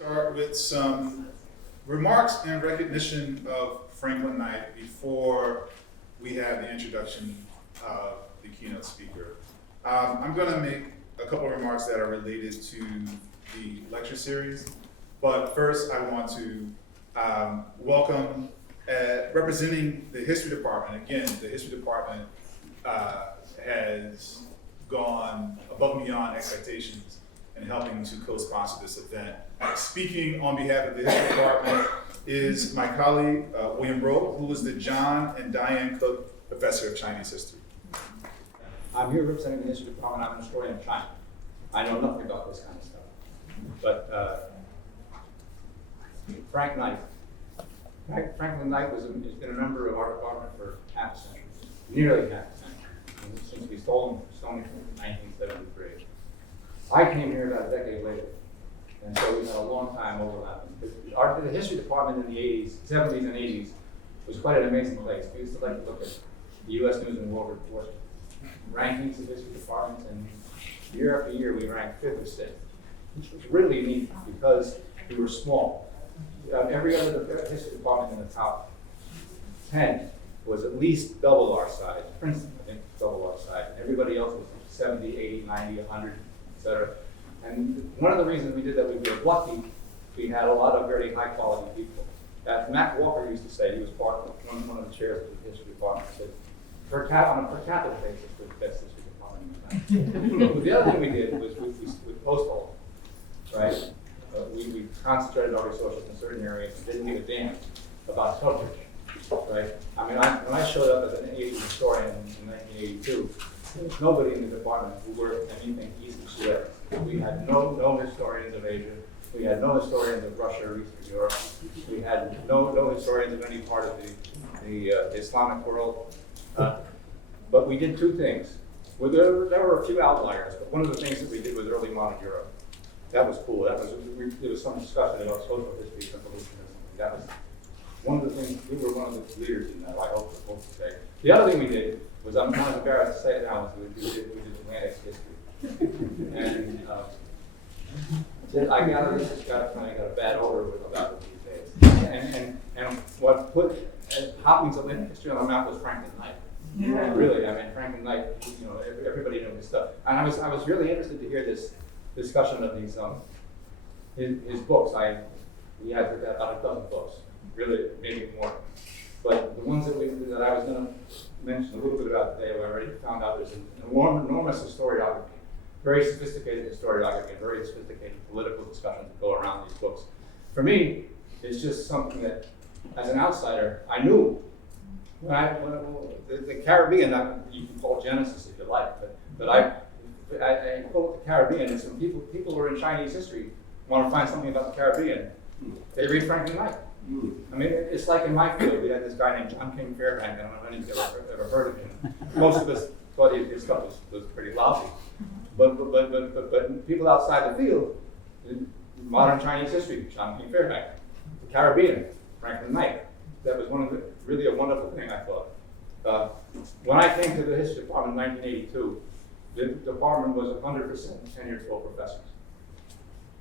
Start with some remarks and recognition of Franklin Knight before we have the introduction of the keynote speaker. I'm going to make a couple of remarks that are related to the lecture series, but first I want to welcome, representing the history department. Again, the history department has gone above and beyond expectations in helping to co-sponsor this event. Speaking on behalf of the history department is my colleague, William Rowe, who is the John and Diane Cook Professor of Chinese History. I'm here representing the history department. I'm an historian of China. I know nothing about this kind of stuff. But Franklin Knight has been a member of our department for half a century, nearly half a century, since we stole him from 1973. I came here about a decade later, and so we've had a long time overlapping. The history department in the 70s and 80s was quite an amazing place. We used to like to look at the U.S. News and World Report rankings of history departments, and year after year we ranked 5th or 6th, which was really neat because we were small. Every other history department in the top 10 was at least double our size. Princeton, I think, double our size. And everybody else was 70, 80, 90, 100, etc. And one of the reasons we did that, we were lucky. We had a lot of very high quality people. As Matt Walker used to say, he was part of one of the chairs of the history department, said, on a per capita basis, we're the best history department. But the other thing we did was with postal, right? We concentrated our resources in certain areas and didn't give a damn about coverage, right? I mean, when I showed up as an 80s historian in 1982, there was nobody in the department who worked anything east of Suez. We had no historians of Asia. We had no historians of Russia or Eastern Europe. We had no historians of any part of the Islamic world. But we did two things. Well, there were a few outliers, but one of the things that we did was early modern Europe. That was cool. There was some discussion about social history and evolutionism. That was one of the things. We were one of the leaders in that. I hope to say. The other thing we did was, I'm kind of embarrassed to say it now, was we did Atlantic history. And I gather this has got a bad odor about it these days. And what put Hopkins Atlantic history on the map was Franklin Knight. Yeah. Really, I mean, Franklin Knight, everybody knew his stuff. And I was really interested to hear this discussion of these his books. We had about a dozen books, really, maybe more. But the ones that I was going to mention a little bit about today, we already found out there's an enormous historiography, very sophisticated historiography, and very sophisticated political discussion to go around these books. For me, it's just something that, as an outsider, I knew. When the Caribbean, you can call Genesis if you like, but I call it the Caribbean, and some people who are in Chinese history want to find something about the Caribbean. They read Franklin Knight. I mean, it's like in my field, we had this guy named John King Fairbank. I don't know if anybody's ever heard of him. Most of us thought his stuff was pretty lousy. But people outside the field, modern Chinese history, John King Fairbank. The Caribbean, Franklin Knight. That was really a wonderful thing, I thought. When I came to the history department in 1982, the department was 100% tenured full professors.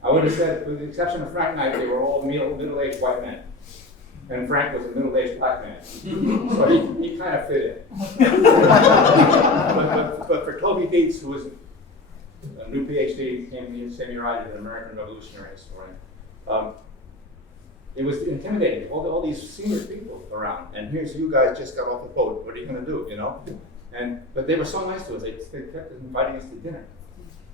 I would have said, with the exception of Frank Knight, they were all middle-aged white men. And Frank was a middle-aged black man. So he kind of fit in. but for Toby Dietz, who was a new PhD, came semi-writer an American Revolutionary historian, it was intimidating. All these senior people around, and here's you guys just got off the boat. What are you going to do? You know? But they were so nice to us. They kept inviting us to dinner.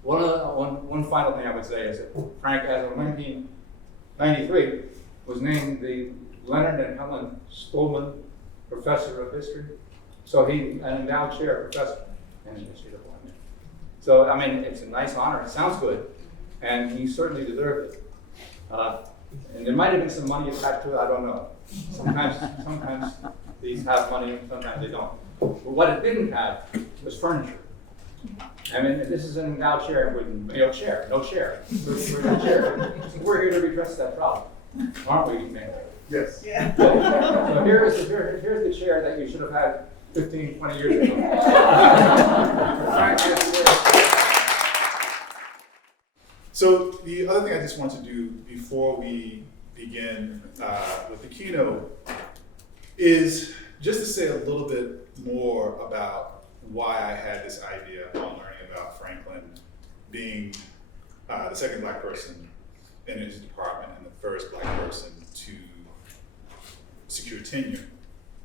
One final thing I would say is that Frank, as of 1993, was named the Leonard and Helen Stolman Professor of History. So an endowed chair professor in the history department. So I mean, it's a nice honor. It sounds good, and he certainly deserved it. And there might have been some money attached to it. I don't know. Sometimes these have money, and sometimes they don't. But what it didn't have was furniture. I mean, this is an endowed chair with no chair. We're no chair. We're here to redress that problem, aren't we, man? Yes. Yeah. So here's the chair that you should have had 15, 20 years ago. So the other thing I just want to do before we begin with the keynote is just to say a little bit more about why I had this idea on learning about Franklin being the second Black person in his department and the first Black person to secure tenure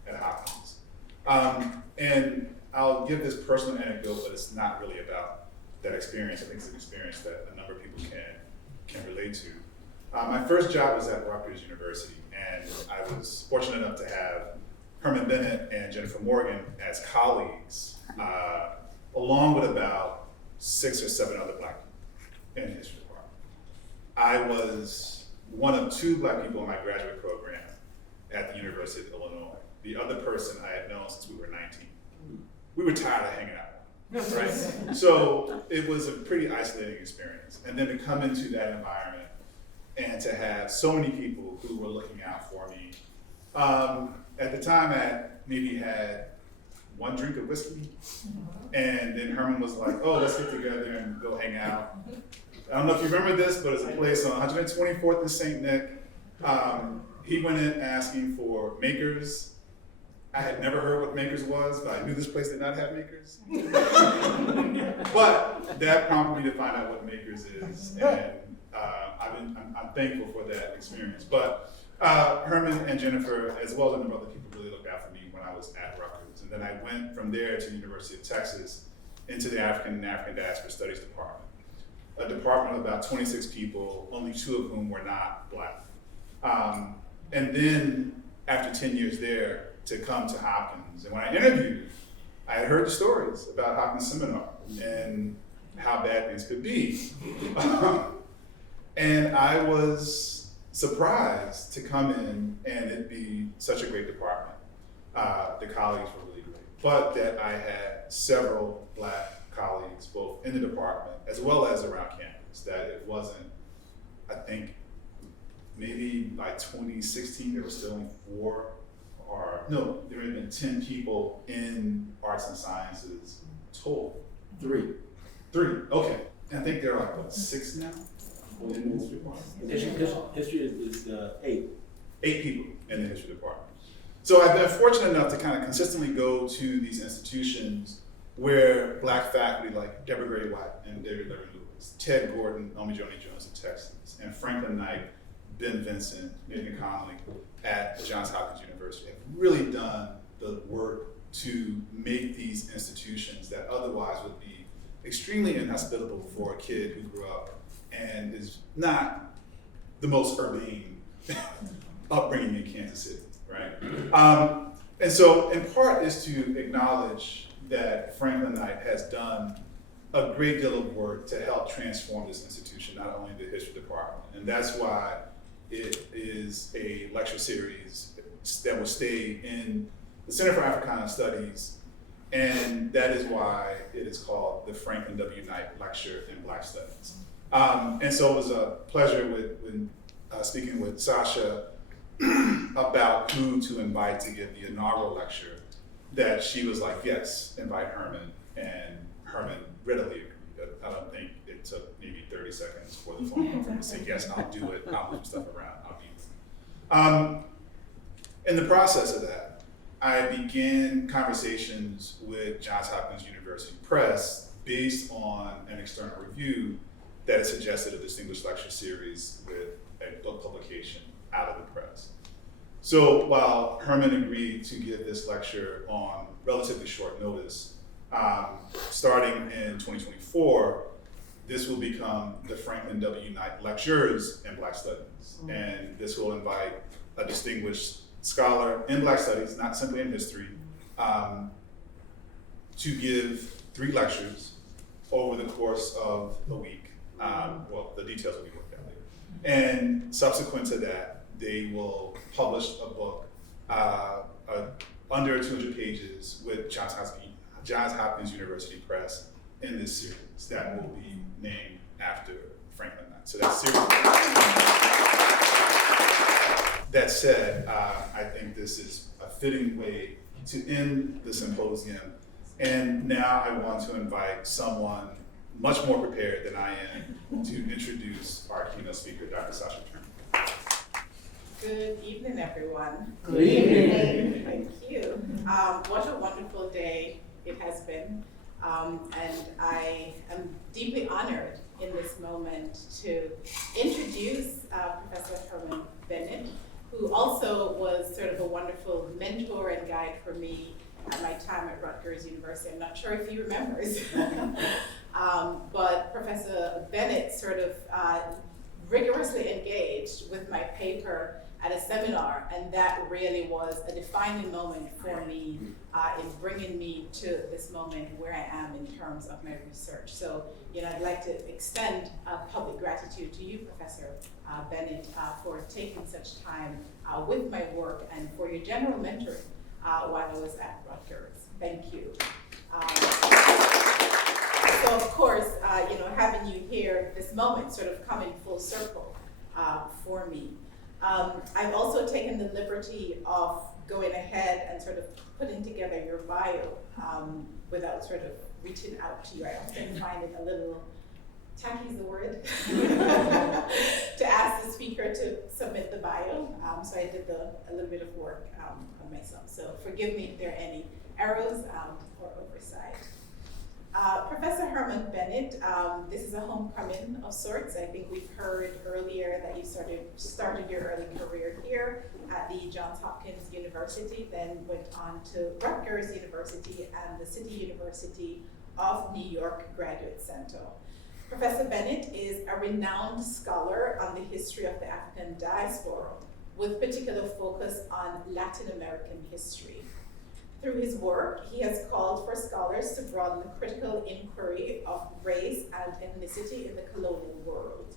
at Hopkins. And I'll give this personal anecdote, but it's not really about that experience. I think it's an experience that a number of people can relate to. My first job was at Rutgers University, and I was fortunate enough to have Herman Bennett and Jennifer Morgan as colleagues, along with about 6 or 7 other Black people in the history department. I was one of 2 Black people in my graduate program at the University of Illinois. The other person I had known since we were 19. We were tired of hanging out, right? So it was a pretty isolating experience. And then to come into that environment and to have so many people who were looking out for me. At the time, I maybe had 1 drink of whiskey, and then Herman was like, "Oh, let's get together and go hang out." I don't know if you remember this, but it's a place on 124th and St. Nick. He went in asking for makers. I had never heard what makers was, but I knew this place did not have makers. But that prompted me to find out what makers is, and I'm thankful for that experience. But Herman and Jennifer, as well as a number of other people, really looked out for me when I was at Rutgers. And then I went from there to the University of Texas into the African and African Diaspora Studies Department, a department of about 26 people, only 2 of whom were not Black. And then after 10 years there, to come to Hopkins. And when I interviewed, I had heard the stories about Hopkins Seminar and how bad things could be. And I was surprised to come in and it be such a great department. The colleagues were really great, but that I had several Black colleagues, both in the department as well as around campus, that it wasn't, I think, maybe by 2016, there were still only 4, or no, there had been 10 people in arts and sciences total. 3. 3, okay. And I think there are like, what, 6 now? In the history department? History is 8. 8 people in the history department. So I've been fortunate enough to kind of consistently go to these institutions where Black faculty like Deborah Gray White and David Levin Lewis, Ted Gordon, Omi Joni Jones of Texas, and Franklin Knight, Ben Vincent, Nathan Connolly at Johns Hopkins University have really done the work to make these institutions that otherwise would be extremely inhospitable for a kid who grew up and is not the most urbane upbringing in Kansas City, right? And so in part is to acknowledge that Franklin Knight has done a great deal of work to help transform this institution, not only the history department. And that's why it is a lecture series that will stay in the Center for Africana Studies, and that is why it is called the Franklin W. Knight Lecture in Black Studies. And so it was a pleasure when speaking with Sasha about who to invite to give the inaugural lecture, that she was like, yes, invite Herman, and Herman readily agreed. I don't think it took maybe 30 seconds for the phone call for him to say, yes, I'll do it, I'll move stuff around, I'll be. In the process of that, I began conversations with Johns Hopkins University Press based on an external review that had suggested a distinguished lecture series with a book publication out of the press. So while Herman agreed to give this lecture on relatively short notice, starting in 2024, this will become the Franklin W. Knight Lectures in Black Studies. And this will invite a distinguished scholar in Black Studies, not simply in history, to give 3 lectures over the course of a week. Well, the details will be worked out later. And subsequent to that, they will publish a book under 200 pages with Johns Hopkins University Press in this series that will be named after Franklin Knight. So that series. That said, I think this is a fitting way to end the symposium. And now I want to invite someone much more prepared than I am to introduce our keynote speaker, Dr. Sasha Turner. Good evening, everyone. Good evening. Thank you. What a wonderful day it has been. And I am deeply honored in this moment to introduce Professor Herman Bennett, who also was sort of a wonderful mentor and guide for me at my time at Rutgers University. I'm not sure if he remembers, but Professor Bennett sort of rigorously engaged with my paper at a seminar, and that really was a defining moment for me in bringing me to this moment where I am in terms of my research. So, I'd like to extend public gratitude to you, Professor Bennett, for taking such time with my work and for your general mentoring while I was at Rutgers. Thank you. So, of course, having you here, this moment sort of coming full circle for me. I've also taken the liberty of going ahead and sort of putting together your bio without sort of reaching out to you. I often find it a little, tacky is the word, to ask the speaker to submit the bio. So I did a little bit of work on myself. So forgive me if there are any errors or oversight. Professor Herman Bennett, this is a homecoming of sorts. I think we've heard earlier that you started your early career here at the Johns Hopkins University, then went on to Rutgers University and the City University of New York Graduate Center. Professor Bennett is a renowned scholar on the history of the African diaspora, with particular focus on Latin American history. Through his work, he has called for scholars to broaden the critical inquiry of race and ethnicity in the colonial world.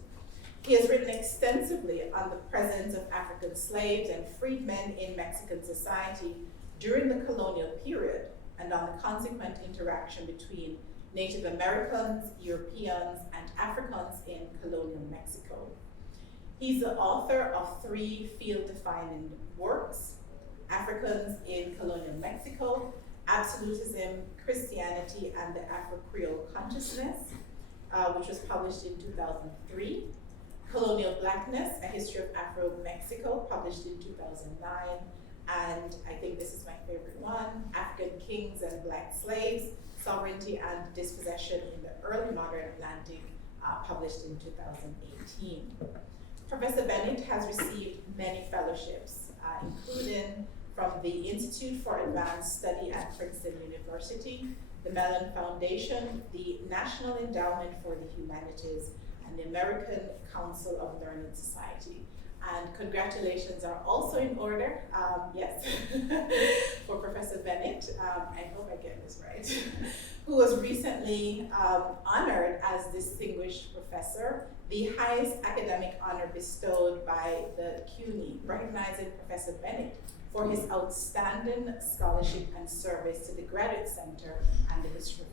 He has written extensively on the presence of African slaves and freedmen in Mexican society during the colonial period and on the consequent interaction between Native Americans, Europeans, and Africans in colonial Mexico. He's the author of 3 field-defining works: Africans in Colonial Mexico, Absolutism, Christianity, and the Afro-Creole Consciousness, which was published in 2003. Colonial Blackness, A History of Afro-Mexico, published in 2009. And I think this is my favorite one, African Kings and Black Slaves, Sovereignty and Dispossession in the Early Modern Atlantic, published in 2018. Professor Bennett has received many fellowships, including from the Institute for Advanced Study at Princeton University, the Mellon Foundation, the National Endowment for the Humanities, and the American Council of Learned Society. And congratulations are also in order, yes, for Professor Bennett, I hope I get this right, who was recently honored as Distinguished Professor, the highest academic honor bestowed by the CUNY, recognizing Professor Bennett for his outstanding scholarship and service to the Graduate Center and the history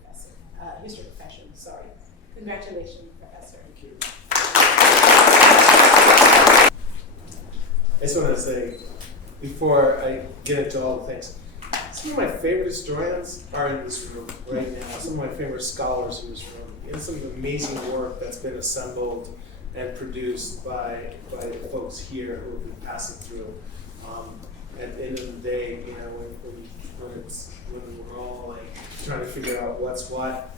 profession. Congratulations, Professor. Thank you. I just want to say, before I get into all the things, some of my favorite historians are in this room right now. Some of my favorite scholars in this room. And some of the amazing work that's been assembled and produced by the folks here who have been passing through. At the end of the day, when we're all like trying to figure out what's what,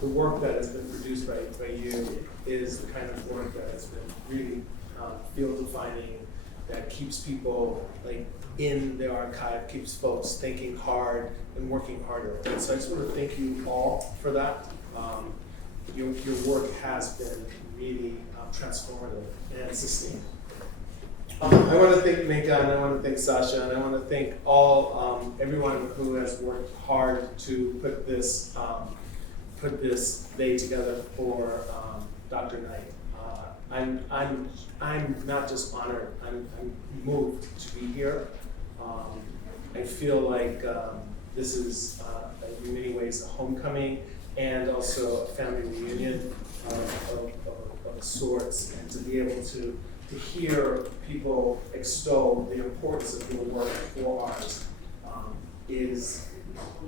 the work that has been produced by you is the kind of work that has been really field defining, that keeps people like in the archive, keeps folks thinking hard and working harder. And so I just want to thank you all for that. Your work has been really transformative and sustained. I want to thank Minka, and I want to thank Sasha, and I want to thank all everyone who has worked hard to put this day together for Dr. Knight. I'm not just honored. I'm moved to be here. I feel like this is in many ways a homecoming and also a family reunion of sorts, and to be able to hear people extol the importance of your work for ours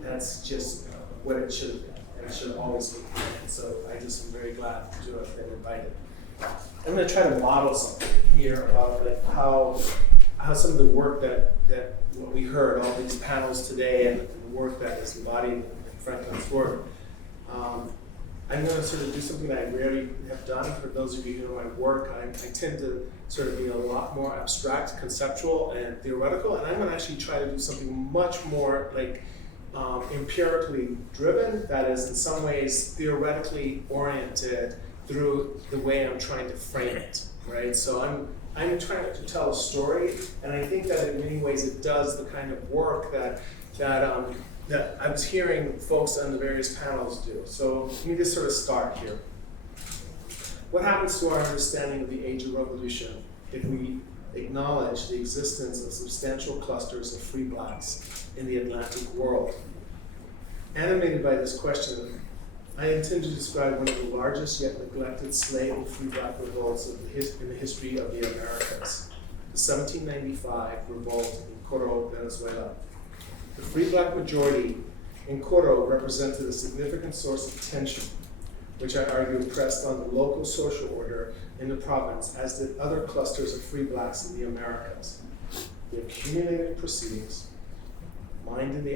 that's just what it should have been. And I should have always been planned. So I just am very glad to have been invited. I'm going to try to model something here of like how some of the work that what we heard, all these panels today, and the work that is embodied in Franklin's work. I'm going to sort of do something that I rarely have done. For those of you who know my work, I tend to sort of be a lot more abstract, conceptual, and theoretical, and I'm going to actually try to do something much more like empirically driven, that is in some ways theoretically oriented through the way I'm trying to frame it, right? So I'm trying to tell a story, and I think that in many ways it does the kind of work that I was hearing folks on the various panels do. So let me just sort of start here. What happens to our understanding of the age of revolution if we acknowledge the existence of substantial clusters of free blacks in the Atlantic world? Animated by this question, I intend to describe one of the largest yet neglected slave and free black revolts in the history of the Americas, the 1795 revolt in Coro, Venezuela. The free black majority in Coro represented a significant source of tension, which I argue pressed on the local social order in the province, as did other clusters of free blacks in the Americas. The accumulated proceedings, Mind in the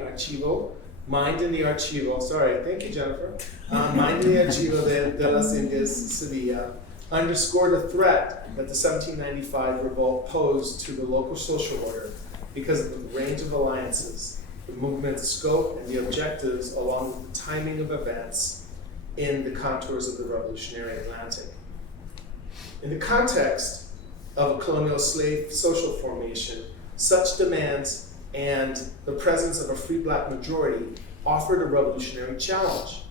Archivo, sorry, thank you, Jennifer. Mind in the Archivo de las Indias, Sevilla, underscored a threat that the 1795 revolt posed to the local social order because of the range of alliances, the movement's scope, and the objectives, along with the timing of events in the contours of the revolutionary Atlantic. In the context of a colonial slave social formation, such demands and the presence of a free black majority offered a revolutionary challenge.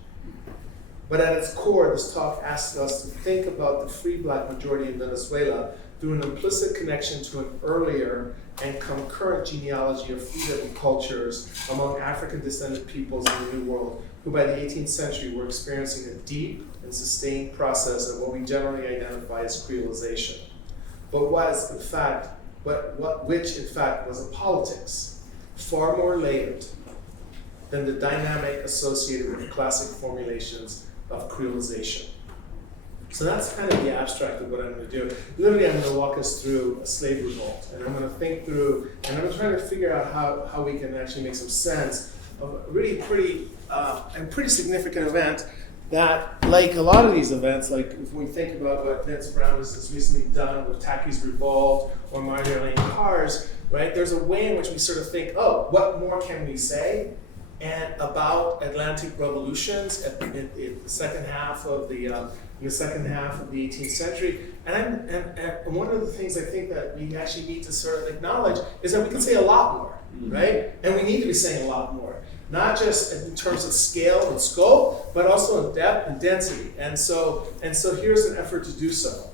But at its core, this talk asks us to think about the free black majority in Venezuela through an implicit connection to an earlier and concurrent genealogy of freedom cultures among African-descended peoples in the New World, who by the 18th century were experiencing a deep and sustained process of what we generally identify as creolization, which in fact was a politics far more layered than the dynamic associated with the classic formulations of creolization. So that's kind of the abstract of what I'm going to do. Literally, I'm going to walk us through a slave revolt, and I'm going to think through, and I'm trying to figure out how we can actually make some sense of a really pretty significant event that, like a lot of these events, like if we think about what Vince Brown has recently done with Taki's Revolt or Marjorie Carr's, right? There's a way in which we sort of think, oh, what more can we say and about Atlantic revolutions in the second half of the 18th century. And one of the things I think that we actually need to sort of acknowledge is that we can say a lot more, right? And we need to be saying a lot more, not just in terms of scale and scope, but also in depth and density. And so here's an effort to do so.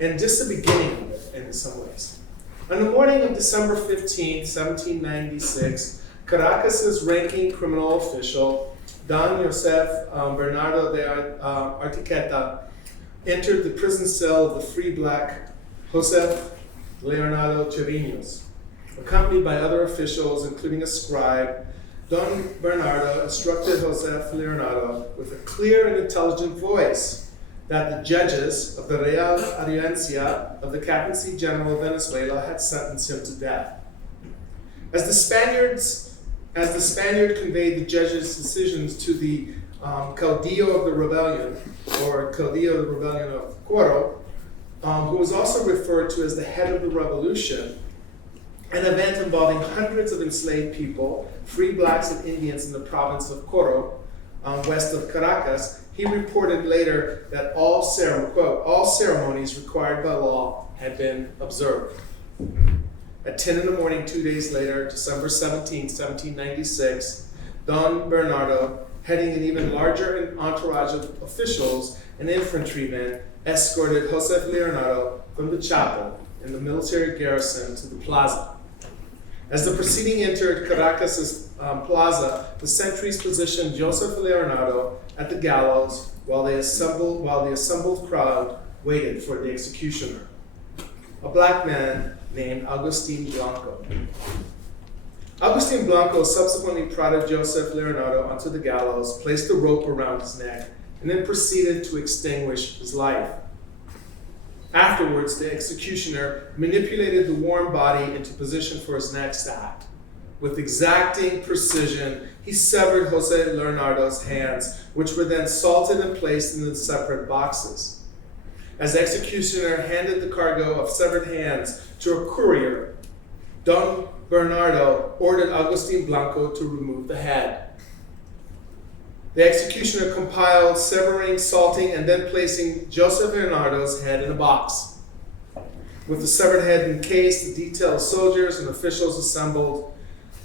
And just the beginning of it, in some ways. On the morning of December 15, 1796, Caracas's ranking criminal official, Don Josef Bernardo de Artiqueta, entered the prison cell of the free black Josef Leonardo Chirinos. Accompanied by other officials, including a scribe, Don Bernardo instructed Josef Leonardo with a clear and intelligent voice that the judges of the Real Audiencia of the Captaincy General of Venezuela had sentenced him to death. As the Spaniard conveyed the judge's decisions to the caudillo of the rebellion, or caudillo of the rebellion of Coro, who was also referred to as the head of the revolution, an event involving hundreds of enslaved people, free blacks and Indians in the province of Coro, west of Caracas, he reported later that all ceremonies required by law had been observed. At 10 in the morning, 2 days later, December 17, 1796, Don Bernardo, heading an even larger entourage of officials and infantrymen, escorted Josef Leonardo from the chapel in the military garrison to the plaza. As the proceeding entered Caracas' plaza, the sentries positioned Josef Leonardo at the gallows while the assembled crowd waited for the executioner, a black man named Agustin Blanco. Agustin Blanco subsequently prodded Joseph Leonardo onto the gallows, placed a rope around his neck, and then proceeded to extinguish his life. Afterwards, the executioner manipulated the warm body into position for his next act. With exacting precision, he severed Jose Leonardo's hands, which were then salted and placed in the separate boxes. As executioner handed the cargo of severed hands to a courier, Don Bernardo ordered Agustin Blanco to remove the head. The executioner compiled severing, salting, and then placing Joseph Leonardo's head in a box. With the severed head encased, the detail of soldiers and officials assembled,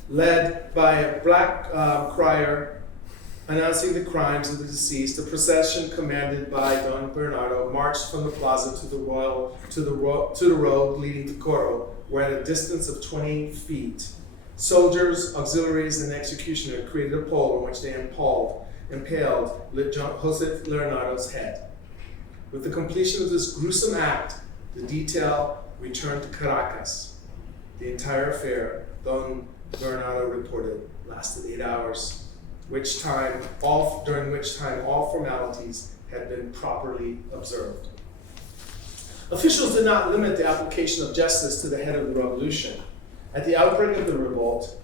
led by a black crier announcing the crimes of the deceased. The procession, commanded by Don Bernardo, marched from the plaza to the road leading to Coro, where at a distance of 20 feet, soldiers, auxiliaries, and executioner created a pole on which they impaled Jose Leonardo's head. With the completion of this gruesome act, the detail returned to Caracas. The entire affair, Don Bernardo reported, lasted 8 hours, during which time all formalities had been properly observed. Officials did not limit the application of justice to the head of the revolution. At the outbreak of the revolt,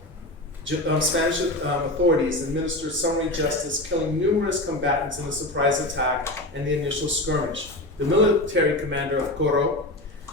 Spanish authorities administered summary justice, killing numerous combatants in a surprise attack and the initial skirmish. The military commander of Coro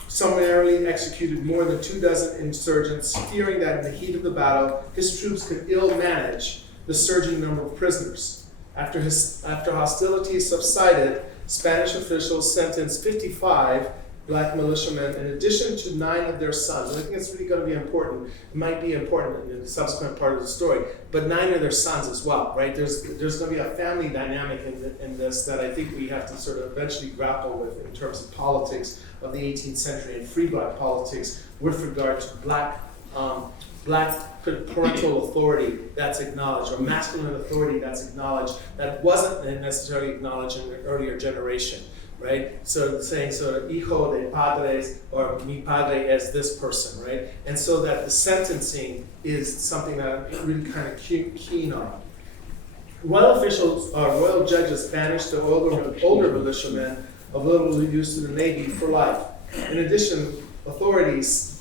summarily executed more than 24 insurgents, fearing that in the heat of the battle, his troops could ill manage the surging number of prisoners. After hostilities subsided, Spanish officials sentenced 55 black militiamen in addition to 9 of their sons. And I think it's really going to be important. It might be important in the subsequent part of the story, but 9 of their sons as well, right? There's going to be a family dynamic in this that I think we have to sort of eventually grapple with in terms of politics of the 18th century and free black politics with regard to black parental authority that's acknowledged, or masculine authority that's acknowledged, that wasn't necessarily acknowledged in the earlier generation, right? So saying hijo de padres, or mi padre as this person, right? And so that the sentencing is something that I'm really kind of keen on. Royal judges banished the older militiamen of little use to the Navy for life. In addition, authorities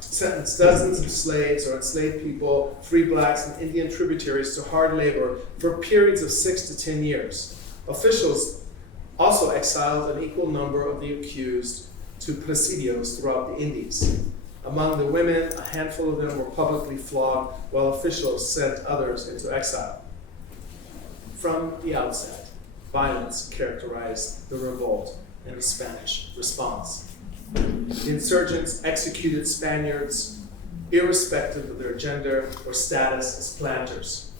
sentenced dozens of slaves or enslaved people, free blacks, and Indian tributaries to hard labor for periods of 6 to 10 years. Officials also exiled an equal number of the accused to presidios throughout the Indies. Among the women, a handful of them were publicly flogged, while officials sent others into exile. From the outset, violence characterized the revolt and the Spanish response. The insurgents executed Spaniards irrespective of their gender or status as planters.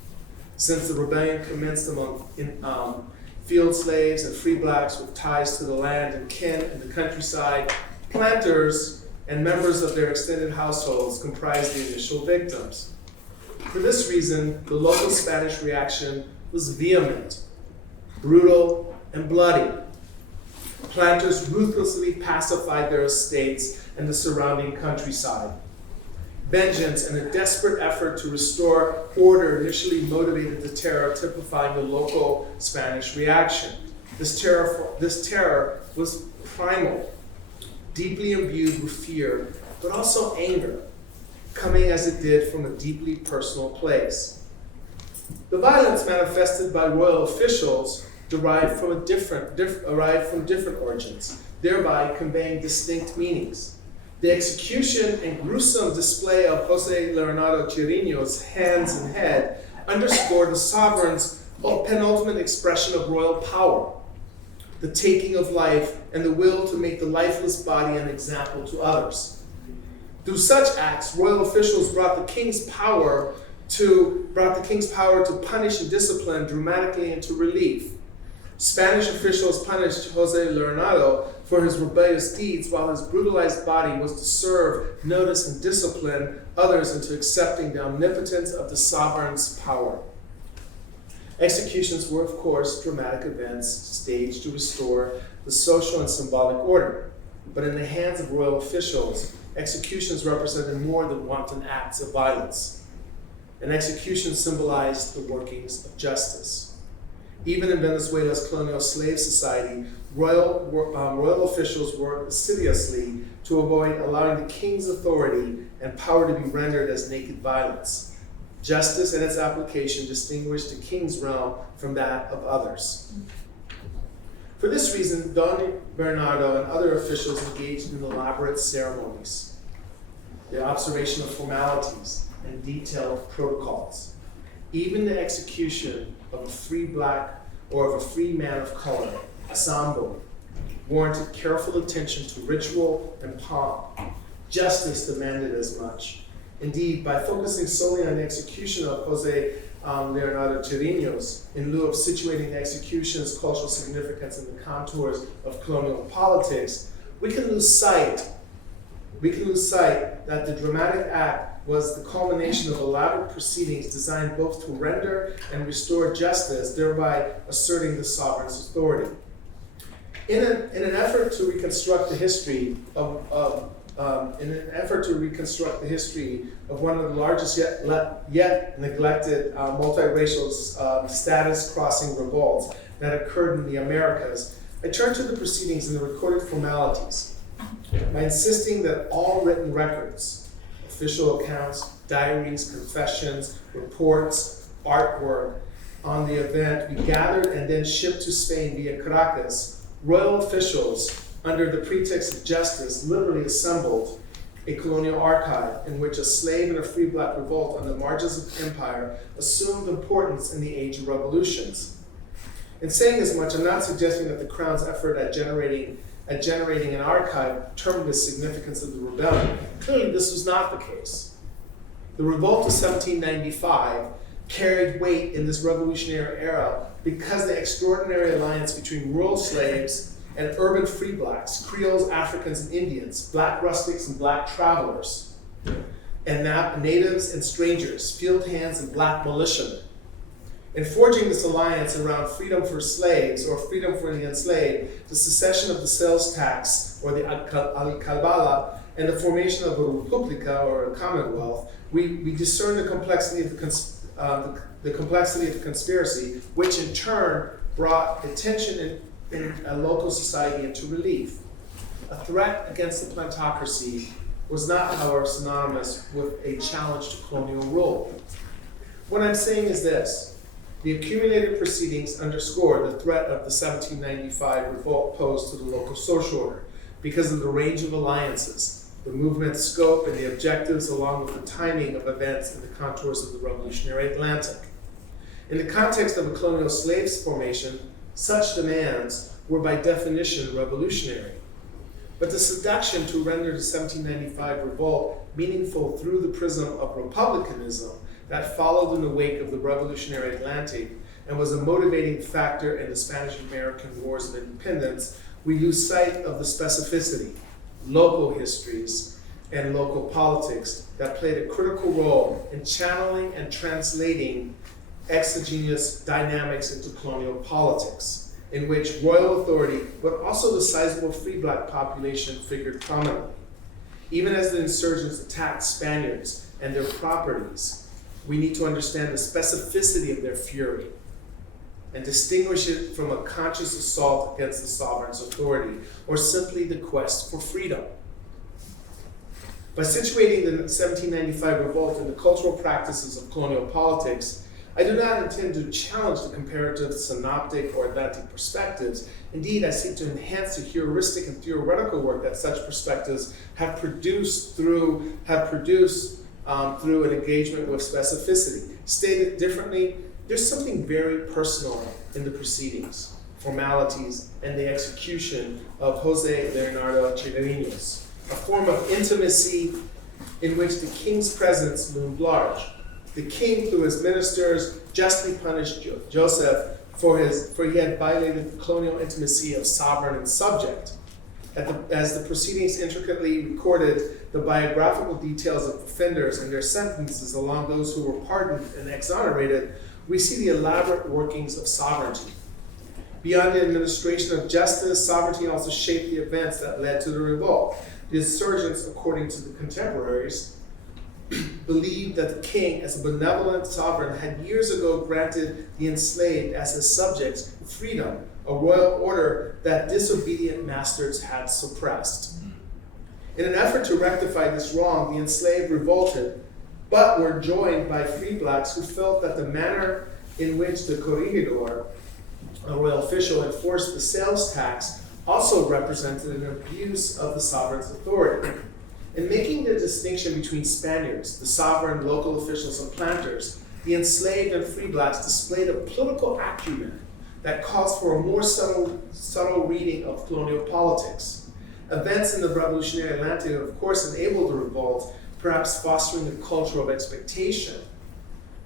Since the rebellion commenced among field slaves and free blacks with ties to the land and kin in the countryside, planters and members of their extended households comprised the initial victims. For this reason, the local Spanish reaction was vehement, brutal, and bloody. Planters ruthlessly pacified their estates and the surrounding countryside. Vengeance and a desperate effort to restore order initially motivated the terror, typifying the local Spanish reaction. This terror was primal, deeply imbued with fear, but also anger, coming as it did from a deeply personal place. The violence manifested by royal officials derived from different origins, thereby conveying distinct meanings. The execution and gruesome display of Jose Leonardo Chiriño's hands and head underscored the sovereign's penultimate expression of royal power, the taking of life and the will to make the lifeless body an example to others. Through such acts, royal officials brought the king's power to punish and discipline dramatically into relief. Spanish officials punished Jose Leonardo for his rebellious deeds, while his brutalized body was to serve, notice, and discipline others into accepting the omnipotence of the sovereign's power. Executions were, of course, dramatic events staged to restore the social and symbolic order. But in the hands of royal officials, executions represented more than wanton acts of violence. and execution symbolized the workings of justice. Even in Venezuela's colonial slave society, royal officials worked assiduously to avoid allowing the king's authority and power to be rendered as naked violence. Justice and its application distinguished the king's realm from that of others. For this reason, Don Bernardo and other officials engaged in elaborate ceremonies, the observation of formalities, and detailed protocols. Even the execution of a free black or of a free man of color, a Sambo, warranted careful attention to ritual and pomp. Justice demanded as much. Indeed, by focusing solely on the execution of Jose Leonardo Chirinos, in lieu of situating the execution's cultural significance in the contours of colonial politics, we can lose sight that the dramatic act was the culmination of elaborate proceedings designed both to render and restore justice, thereby asserting the sovereign's authority. In an effort to reconstruct the history of one of the largest yet neglected multiracial status-crossing revolts that occurred in the Americas, I turn to the proceedings and the recorded formalities by insisting that all written records, official accounts, diaries, confessions, reports, artwork on the event be gathered and then shipped to Spain via Caracas. Royal officials, under the pretext of justice, literally assembled a colonial archive in which a slave and a free black revolt on the margins of empire assumed importance in the age of revolutions. In saying as much, I'm not suggesting that the Crown's effort at generating an archive determined the significance of the rebellion. Clearly, this was not the case. The revolt of 1795 carried weight in this revolutionary era because the extraordinary alliance between rural slaves and urban free blacks, Creoles, Africans, and Indians, black rustics and black travelers, and natives and strangers, field hands and black militiamen. In forging this alliance around freedom for slaves or freedom for the enslaved, the secession of the sales tax or the alcalbala, and the formation of a republica or a commonwealth, we discern the complexity of the conspiracy, which in turn brought attention in a local society into relief. A threat against the plantocracy was not, however, synonymous with a challenge to colonial rule. What I'm saying is this. The accumulated proceedings underscore the threat of the 1795 revolt posed to the local social order because of the range of alliances, the movement's scope, and the objectives, along with the timing of events in the contours of the revolutionary Atlantic. In the context of a colonial slaves formation, such demands were by definition revolutionary. But the seduction to render the 1795 revolt meaningful through the prism of republicanism that followed in the wake of the revolutionary Atlantic and was a motivating factor in the Spanish-American Wars of Independence, we lose sight of the specificity, local histories, and local politics that played a critical role in channeling and translating exogenous dynamics into colonial politics, in which royal authority, but also the sizable free black population figured prominently. Even as the insurgents attacked Spaniards and their properties, we need to understand the specificity of their fury and distinguish it from a conscious assault against the sovereign's authority, or simply the quest for freedom. By situating the 1795 revolt in the cultural practices of colonial politics, I do not intend to challenge the comparative, synoptic, or Atlantic perspectives. Indeed, I seek to enhance the heuristic and theoretical work that such perspectives have produced through an engagement with specificity. Stated differently, there's something very personal in the proceedings, formalities, and the execution of Jose Leonardo Chirinos, a form of intimacy in which the king's presence loomed large. The king, through his ministers, justly punished Joseph for he had violated the colonial intimacy of sovereign and subject. As the proceedings intricately recorded the biographical details of offenders and their sentences along those who were pardoned and exonerated, we see the elaborate workings of sovereignty. Beyond the administration of justice, sovereignty also shaped the events that led to the revolt. The insurgents, according to the contemporaries, believed that the king, as a benevolent sovereign, had years ago granted the enslaved as his subjects freedom, a royal order that disobedient masters had suppressed. In an effort to rectify this wrong, the enslaved revolted, but were joined by free blacks who felt that the manner in which the corregidor, a royal official, enforced the sales tax also represented an abuse of the sovereign's authority. In making the distinction between Spaniards, the sovereign, local officials, and planters, the enslaved and free blacks displayed a political acumen that calls for a more subtle reading of colonial politics. Events in the revolutionary Atlantic, of course, enabled the revolt, perhaps fostering a culture of expectation.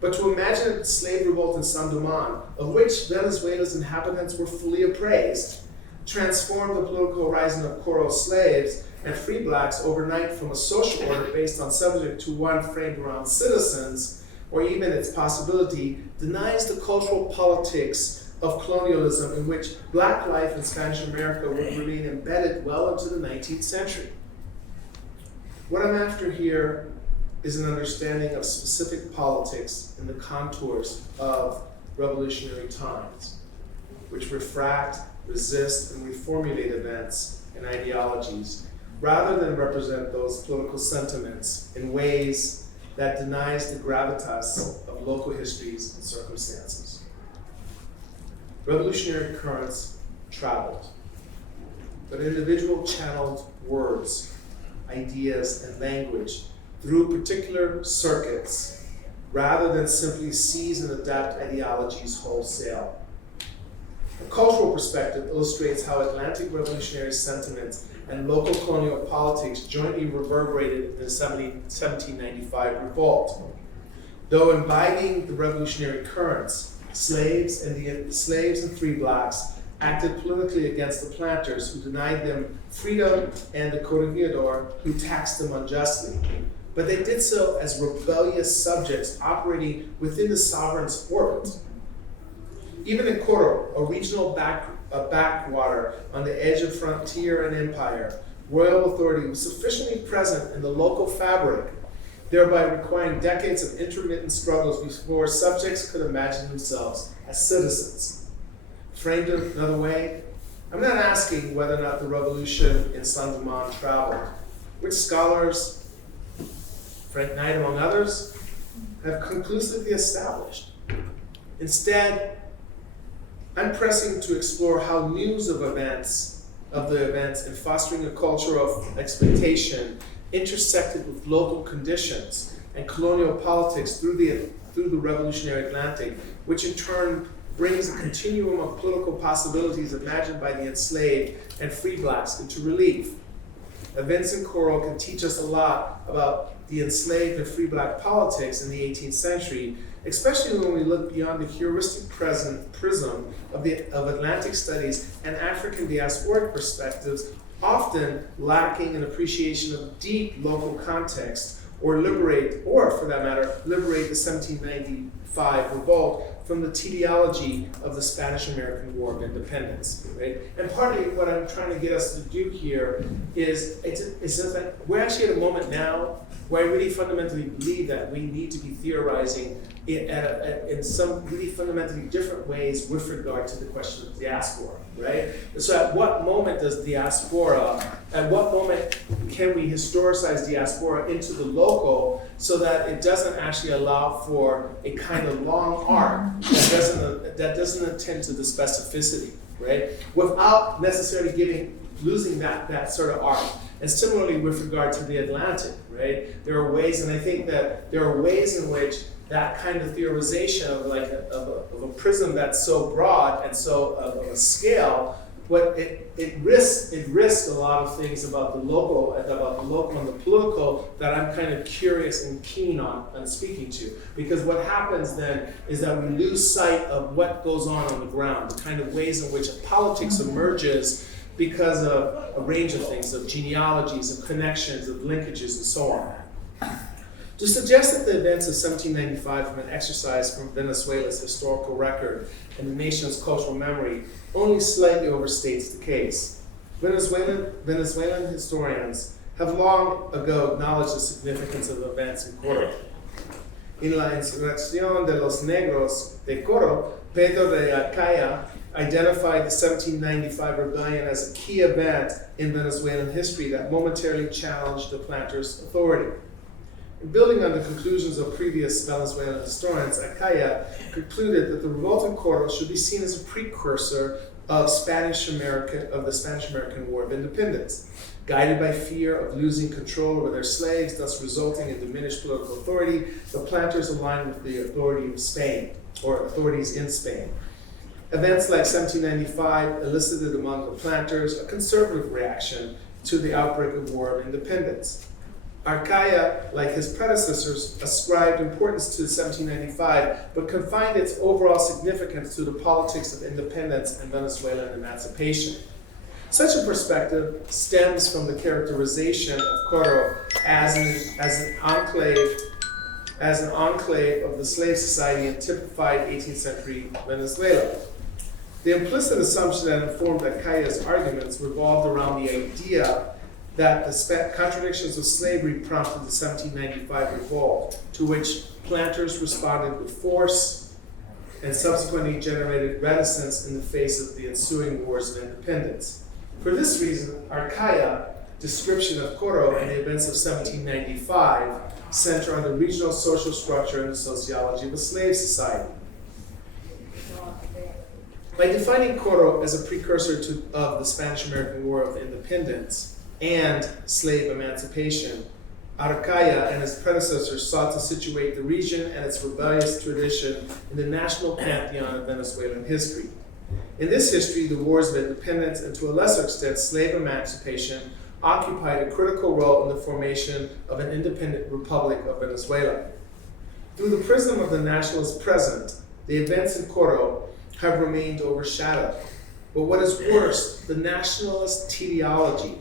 But to imagine a slave revolt in San Domingo, of which Venezuela's inhabitants were fully appraised, transformed the political horizon of Coro slaves and free blacks overnight from a social order based on subject to one framed around citizens, or even its possibility, denies the cultural politics of colonialism in which black life in Spanish America would remain embedded well into the 19th century. What I'm after here is an understanding of specific politics in the contours of revolutionary times, which refract, resist, and reformulate events and ideologies, rather than represent those political sentiments in ways that denies the gravitas of local histories and circumstances. Revolutionary currents traveled, but individual channeled words, ideas, and language through particular circuits, rather than simply seize and adapt ideologies wholesale. A cultural perspective illustrates how Atlantic revolutionary sentiments and local colonial politics jointly reverberated in the 1795 revolt. Though imbibing the revolutionary currents, slaves and free blacks acted politically against the planters who denied them freedom and the corregidor who taxed them unjustly. But they did so as rebellious subjects operating within the sovereign's orbit. Even in Coro, a regional backwater on the edge of frontier and empire, royal authority was sufficiently present in the local fabric, thereby requiring decades of intermittent struggles before subjects could imagine themselves as citizens. Framed another way, I'm not asking whether or not the revolution in San Domingo traveled, which scholars, Frank Knight among others, have conclusively established. Instead, I'm pressing to explore how news of the events and fostering a culture of expectation intersected with local conditions and colonial politics through the revolutionary Atlantic, which in turn brings a continuum of political possibilities imagined by the enslaved and free blacks into relief. Events in Coro can teach us a lot about the enslaved and free black politics in the 18th century, especially when we look beyond the heuristic prism of Atlantic studies and African diasporic perspectives, often lacking an appreciation of deep local context, or for that matter, liberate the 1795 revolt from the teleology of the Spanish-American War of Independence, right? And partly what I'm trying to get us to do here is that we're actually at a moment now where I really fundamentally believe that we need to be theorizing in some really fundamentally different ways with regard to the question of diaspora, right? So at what moment can we historicize diaspora into the local so that it doesn't actually allow for a kind of long arc that doesn't attend to the specificity, right? Without necessarily losing that sort of arc. And similarly with regard to the Atlantic, right? There are ways, and I think that there are ways in which that kind of theorization of a prism that's so broad and so of a scale, but it risks a lot of things about the local and the political that I'm kind of curious and keen on speaking to. Because what happens then is that we lose sight of what goes on the ground, the kind of ways in which politics emerges because of a range of things, of genealogies, of connections, of linkages, and so on. To suggest that the events of 1795 were an exercise from Venezuela's historical record and the nation's cultural memory only slightly overstates the case. Venezuelan historians have long ago acknowledged the significance of events in Coro. In la Insurrección de los Negros de Coro, Pedro de Acaya identified the 1795 rebellion as a key event in Venezuelan history that momentarily challenged the planters' authority. In building on the conclusions of previous Venezuelan historians, Acaya concluded that the revolt in Coro should be seen as a precursor of the Spanish-American War of Independence. Guided by fear of losing control over their slaves, thus resulting in diminished political authority, the planters aligned with the authority of Spain, or authorities in Spain. Events like 1795 elicited among the planters a conservative reaction to the outbreak of War of Independence. Arcaya, like his predecessors, ascribed importance to 1795, but confined its overall significance to the politics of independence and Venezuelan emancipation. Such a perspective stems from the characterization of Coro as an enclave of the slave society in typified 18th century Venezuela. The implicit assumption that informed Acaya's arguments revolved around the idea that the contradictions of slavery prompted the 1795 revolt, to which planters responded with force and subsequently generated reticence in the face of the ensuing wars of independence. For this reason, Arcaya's description of Coro and the events of 1795 center on the regional social structure and the sociology of a slave society. By defining Coro as a precursor of the Spanish-American War of Independence and slave emancipation, Arcaya and his predecessors sought to situate the region and its rebellious tradition in the national pantheon of Venezuelan history. In this history, the wars of independence and to a lesser extent slave emancipation occupied a critical role in the formation of an independent republic of Venezuela. Through the prism of the nationalist present, the events in Coro have remained overshadowed. But what is worse, the nationalist teleology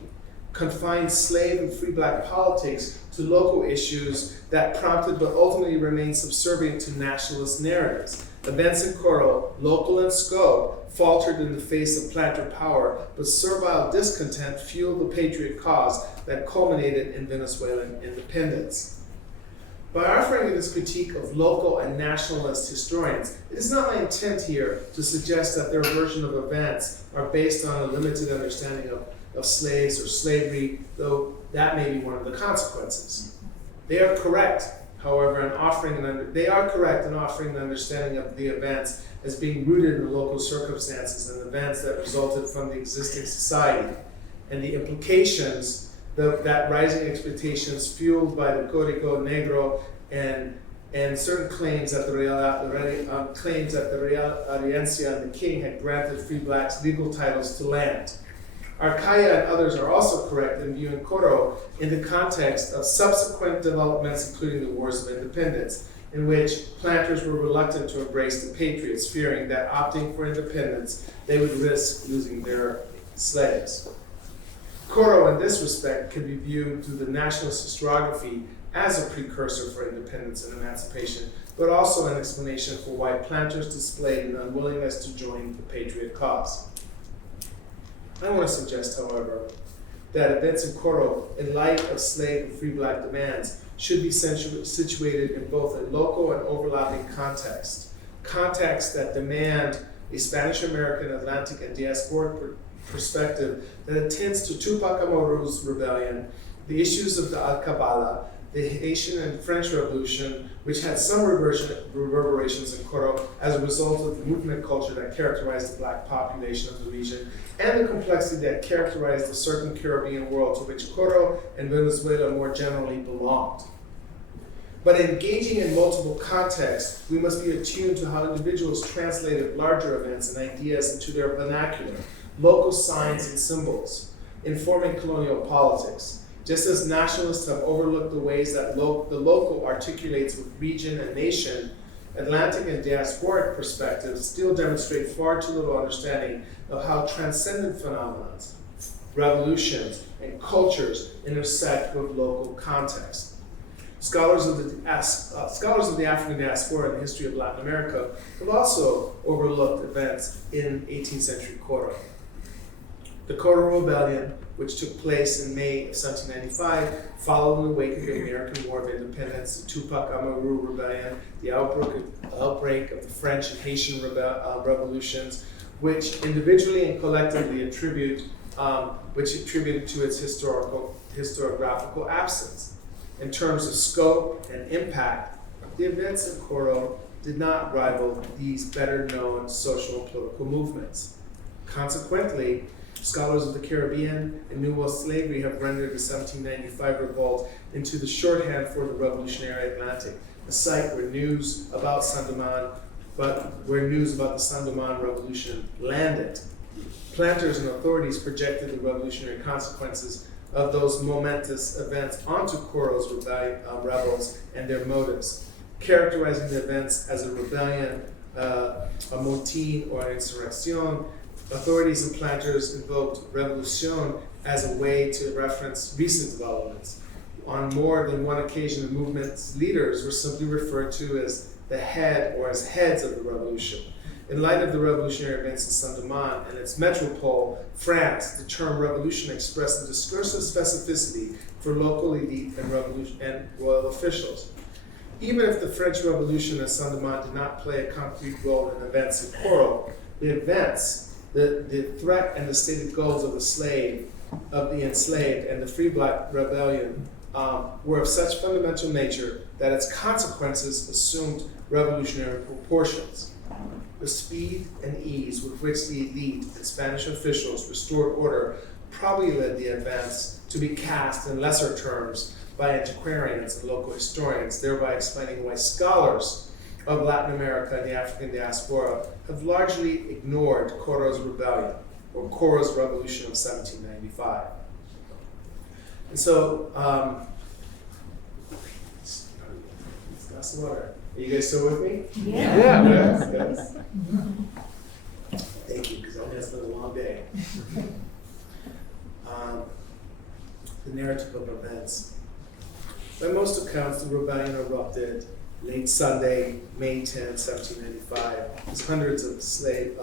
confined slave and free black politics to local issues that prompted but ultimately remained subservient to nationalist narratives. Events in Coro, local in scope, faltered in the face of planter power, but servile discontent fueled the patriot cause that culminated in Venezuelan independence. By offering this critique of local and nationalist historians, it is not my intent here to suggest that their version of events are based on a limited understanding of slaves or slavery, though that may be one of the consequences. They are correct, however, in offering an understanding of the events as being rooted in the local circumstances and events that resulted from the existing society, and the implications that rising expectations fueled by the Código Negro and certain claims that the Real Audiencia and the king had granted free blacks legal titles to land. Arcaya and others are also correct in viewing Coro in the context of subsequent developments, including the Wars of Independence, in which planters were reluctant to embrace the patriots, fearing that opting for independence, they would risk losing their slaves. Coro, in this respect, can be viewed through the nationalist historiography as a precursor for independence and emancipation, but also an explanation for why planters displayed an unwillingness to join the patriot cause. I want to suggest, however, that events in Coro, in light of slave and free black demands, should be situated in both a local and overlapping contexts that demand a Spanish-American, Atlantic, and diasporic perspective that attends to Tupac Amaru's rebellion, the issues of the Alcabala, the Haitian and French Revolution, which had some reverberations in Coro as a result of the movement culture that characterized the black population of the region, and the complexity that characterized the certain Caribbean world to which Coro and Venezuela more generally belonged. But engaging in multiple contexts, we must be attuned to how individuals translated larger events and ideas into their vernacular, local signs and symbols, informing colonial politics. Just as nationalists have overlooked the ways that the local articulates with region and nation, Atlantic and diasporic perspectives still demonstrate far too little understanding of how transcendent phenomena, revolutions, and cultures intersect with local context. Scholars of the African diaspora and the history of Latin America have also overlooked events in 18th century Coro. The Coro Rebellion, which took place in May of 1795, followed in the wake of the American War of Independence, the Tupac Amaru Rebellion, the outbreak of the French and Haitian revolutions, which individually and collectively attributed to its historiographical absence. In terms of scope and impact, the events in Coro did not rival these better-known social and political movements. Consequently, scholars of the Caribbean and New World slavery have rendered the 1795 revolt into the shorthand for the revolutionary Atlantic, a site where news about the Sandoman Revolution landed. Planters and authorities projected the revolutionary consequences of those momentous events onto Coro's rebels and their motives, characterizing the events as a rebellion, a motin or an insurrection. Authorities and planters invoked revolution as a way to reference recent developments. On more than one occasion, the movement's leaders were simply referred to as the head or as heads of the revolution. In light of the revolutionary events in Saint-Domingue and its metropole, France, the term revolution expressed a discursive specificity for local elite and royal officials. Even if the French Revolution in Saint-Domingue did not play a concrete role in events in Coro, the events, the threat and the stated goals of the enslaved, and the Free Black Rebellion were of such fundamental nature that its consequences assumed revolutionary proportions. The speed and ease with which the elite and Spanish officials restored order probably led the events to be cast in lesser terms by antiquarians and local historians, thereby explaining why scholars of Latin America and the African diaspora have largely ignored Coro's rebellion, or Coro's revolution of 1795. And so, glass of water. Are you guys still with me? Yeah. Yes. Thank you, because I know it's been a long day. The narrative of events. By most accounts, the rebellion erupted late Sunday, May 10, 1795, as hundreds of enslaved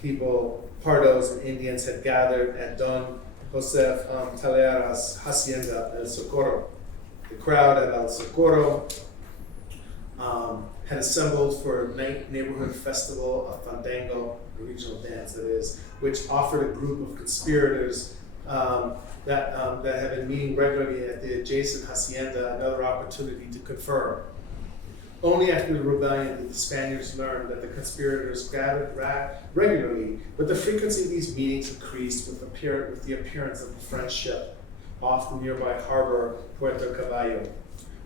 people, Pardos and Indians had gathered at Don Josef Talera's hacienda, El Socorro. The crowd at El Socorro had assembled for a neighborhood festival of fandango, a regional dance that is, which offered a group of conspirators that had been meeting regularly at the adjacent hacienda another opportunity to confer. Only after the rebellion did the Spaniards learn that the conspirators gathered regularly, but the frequency of these meetings increased with the appearance of a French ship off the nearby harbor, Puerto Caballo.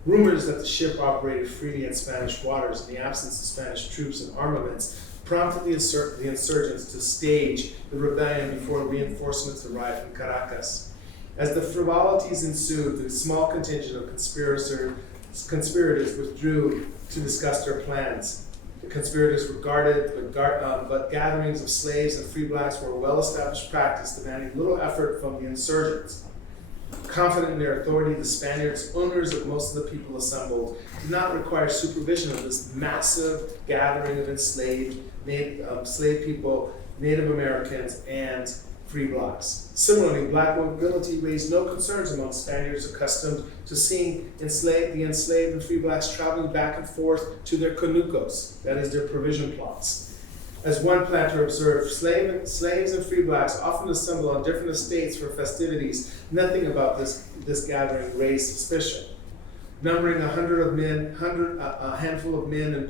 Rumors that the ship operated freely in Spanish waters in the absence of Spanish troops and armaments prompted the insurgents to stage the rebellion before reinforcements arrived in Caracas. As the frivolities ensued, the small contingent of conspirators withdrew to discuss their plans. The conspirators were guarded, but gatherings of slaves and free blacks were a well-established practice, demanding little effort from the insurgents. Confident in their authority, the Spaniards, owners of most of the people assembled, did not require supervision of this massive gathering of enslaved people, Native Americans, and free blacks. Similarly, black mobility raised no concerns among Spaniards accustomed to seeing the enslaved and free blacks traveling back and forth to their conucos, that is, their provision plots. As one planter observed, slaves and free blacks often assemble on different estates for festivities. Nothing about this gathering raised suspicion. Numbering a handful of men and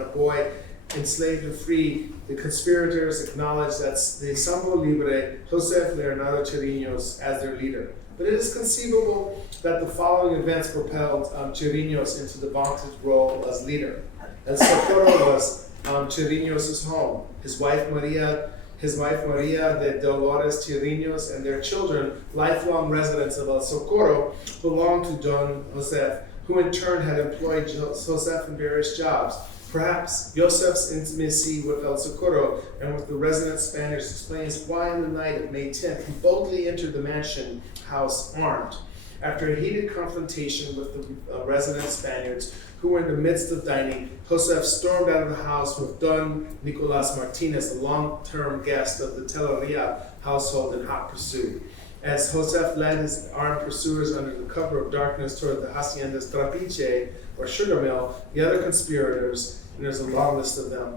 a boy, enslaved and free, the conspirators acknowledged that the Sambo Libre, Josef Leonardo Chirinos, as their leader. But it is conceivable that the following events propelled Chirinos into the vaunted role as leader. El Socorro was Chirinos' home. His wife Maria de Dolores Chirinos and their children, lifelong residents of El Socorro, belonged to Don Josef, who in turn had employed Josef in various jobs. Perhaps Josef's intimacy with El Socorro and with the resident Spaniards explains why on the night of May 10th he boldly entered the mansion house armed. After a heated confrontation with the resident Spaniards who were in the midst of dining, Joseph stormed out of the house with Don Nicolas Martinez, a long-term guest of the Telleria household, in hot pursuit. As Joseph led his armed pursuers under the cover of darkness toward the Hacienda's Trapiche, or sugar mill, the other conspirators, and there's a long list of them,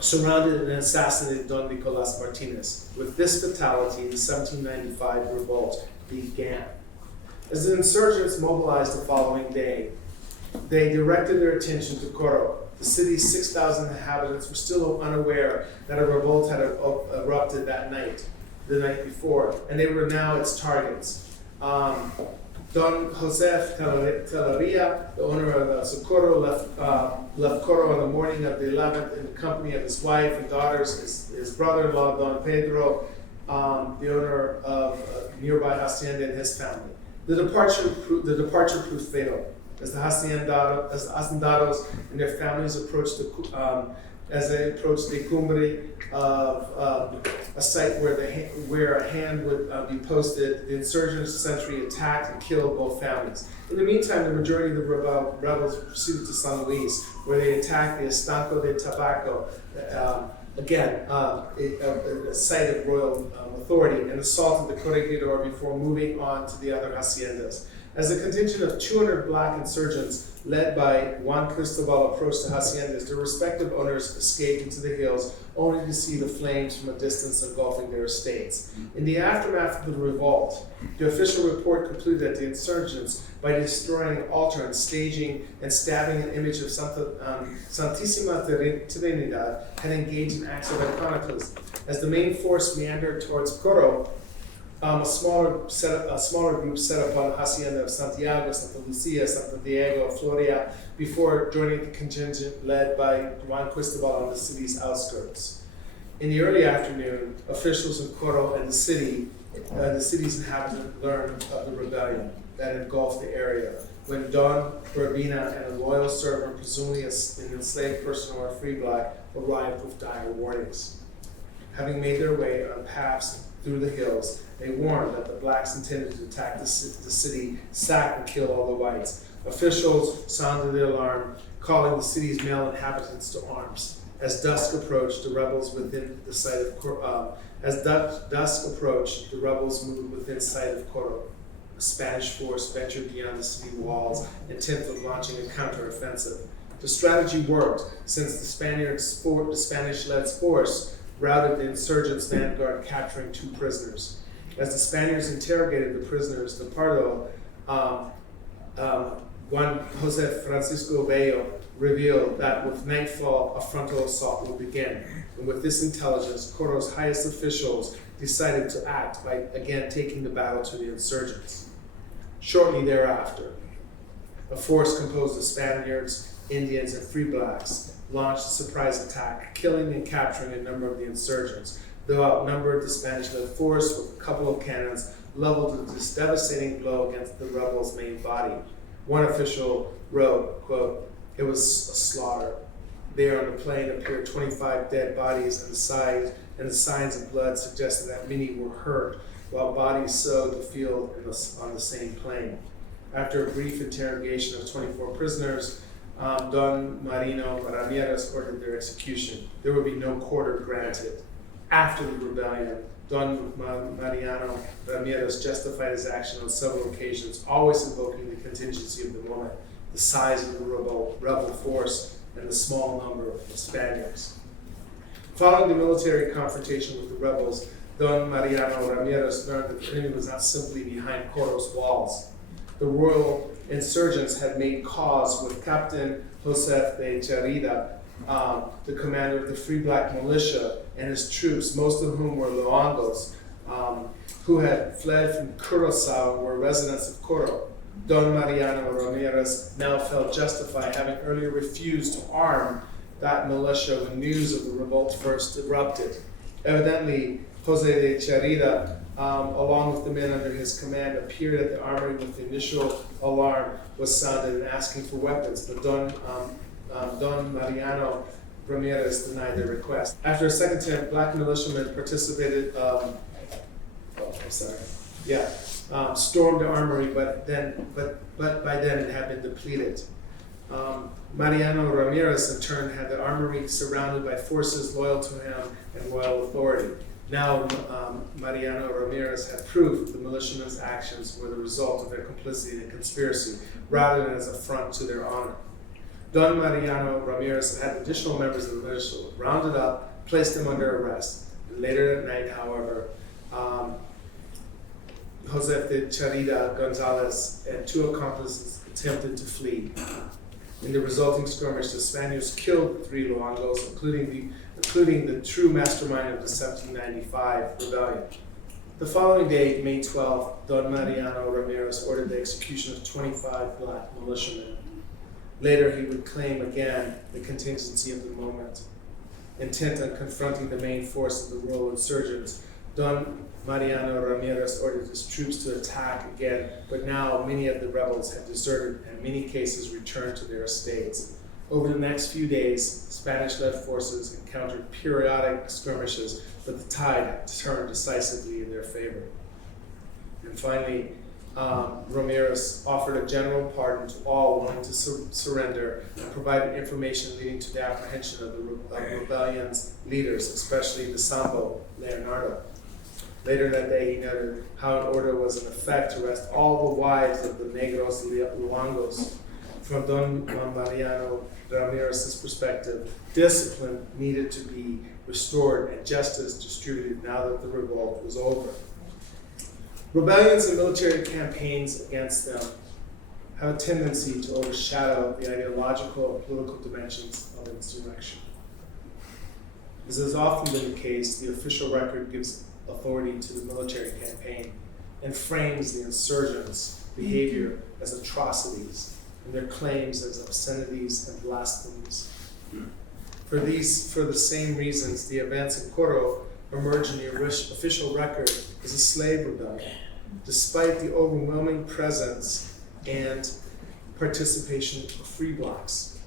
surrounded and assassinated Don Nicolas Martinez. With this fatality, the 1795 revolt began. As the insurgents mobilized the following day, they directed their attention to Coro. The city's 6,000 inhabitants were still unaware that a revolt had erupted the night before, and they were now its targets. Don Joseph Telleria, the owner of Socorro, left Coro on the morning of the 11th in the company of his wife and daughters, his brother-in-law, Don Pedro, the owner of nearby hacienda, and his family. The departure proved fatal. As the hacendados and their families approached the cumbre of a site where a hand would be posted, the insurgent sentry attacked and killed both families. In the meantime, the majority of the rebels proceeded to San Luis, where they attacked the Estanco de Tabaco, a site of royal authority, and assaulted the corregidor before moving on to the other haciendas. As a contingent of 200 black insurgents led by Juan Cristobal approached the haciendas, their respective owners escaped into the hills, only to see the flames from a distance engulfing their estates. In the aftermath of the revolt, the official report concluded that the insurgents, by destroying an altar and staging and stabbing an image of Santísima Trinidad, had engaged in acts of iconoclasm. As the main force meandered towards Coro, a smaller group set up on the hacienda of Santiago, Santa Lucia, Santa Diego, Floria, before joining the contingent led by Juan Cristobal on the city's outskirts. In the early afternoon, officials in Coro and the city's inhabitants learned of the rebellion that engulfed the area, when Don Urbina and a loyal servant, presumably an enslaved person or a free black, arrived with dire warnings. Having made their way on paths through the hills, they warned that the blacks intended to attack the city, sack and kill all the whites. Officials sounded the alarm, calling the city's male inhabitants to arms. As dusk approached, the rebels moved within sight of Coro. A Spanish force ventured beyond the city walls, intent of launching a counteroffensive. The strategy worked, since the Spanish-led force routed the insurgents' vanguard, capturing 2 prisoners. As the Spaniards interrogated the prisoners, the Pardo, Juan Jose Francisco Bello, revealed that with nightfall, a frontal assault would begin. And with this intelligence, Coro's highest officials decided to act by again taking the battle to the insurgents. Shortly thereafter, a force composed of Spaniards, Indians, and free blacks launched a surprise attack, killing and capturing a number of the insurgents. Though outnumbered, the Spanish-led force, with a couple of cannons, leveled this devastating blow against the rebels' main body. One official wrote, quote, "It was a slaughter. There on the plain appeared 25 dead bodies, and the signs of blood suggested that many were hurt, while bodies sowed the field on the same plain." After a brief interrogation of 24 prisoners, Don Marino Ramirez ordered their execution. There would be no quarter granted. After the rebellion, Don Mariano Ramirez justified his action on several occasions, always invoking the contingency of the moment, the size of the rebel force, and the small number of Spaniards. Following the military confrontation with the rebels, Don Mariano Ramirez learned that the enemy was not simply behind Coro's walls. The royal insurgents had made cause with Captain Joseph de Charida, the commander of the Free Black Militia, and his troops, most of whom were Loangos, who had fled from Curacao and were residents of Coro. Don Mariano Ramirez now felt justified, having earlier refused to arm that militia when news of the revolt first erupted. Evidently, Jose de Charida, along with the men under his command, appeared at the armory when the initial alarm was sounded and asking for weapons, but Don Mariano Ramirez denied their request. After a second attempt, black militiamen participated. stormed the armory, but by then it had been depleted. Mariano Ramirez, in turn, had the armory surrounded by forces loyal to him and royal authority. Now, Mariano Ramirez had proof the militiamen's actions were the result of their complicity in conspiracy, rather than as an affront to their honor. Don Mariano Ramirez had additional members of the militia rounded up, placed them under arrest. And later that night, however, Josef de Charida Gonzalez and 2 accomplices attempted to flee. In the resulting skirmish, the Spaniards killed 3 Luangos, including the true mastermind of the 1795 rebellion. The following day, May 12th, Don Mariano Ramirez ordered the execution of 25 black militiamen. Later, he would claim again the contingency of the moment. Intent on confronting the main force of the rural insurgents, Don Mariano Ramirez ordered his troops to attack again, but now many of the rebels had deserted and in many cases returned to their estates. Over the next few days, Spanish-led forces encountered periodic skirmishes, but the tide turned decisively in their favor. And finally, Ramirez offered a general pardon to all willing to surrender and provided information leading to the apprehension of the rebellion's leaders, especially the Sambo, Leonardo. Later that day, he noted how an order was in effect to arrest all the wives of the Negros Luangos. From Don Mariano Ramirez's perspective, discipline needed to be restored and justice distributed now that the revolt was over. Rebellions and military campaigns against them have a tendency to overshadow the ideological and political dimensions of insurrection. As has often been the case, the official record gives authority to the military campaign and frames the insurgents' behavior as atrocities and their claims as obscenities and blasphemies. For the same reasons, the events in Coro emerge in the official record as a slave rebellion, despite the overwhelming presence and participation of free blacks.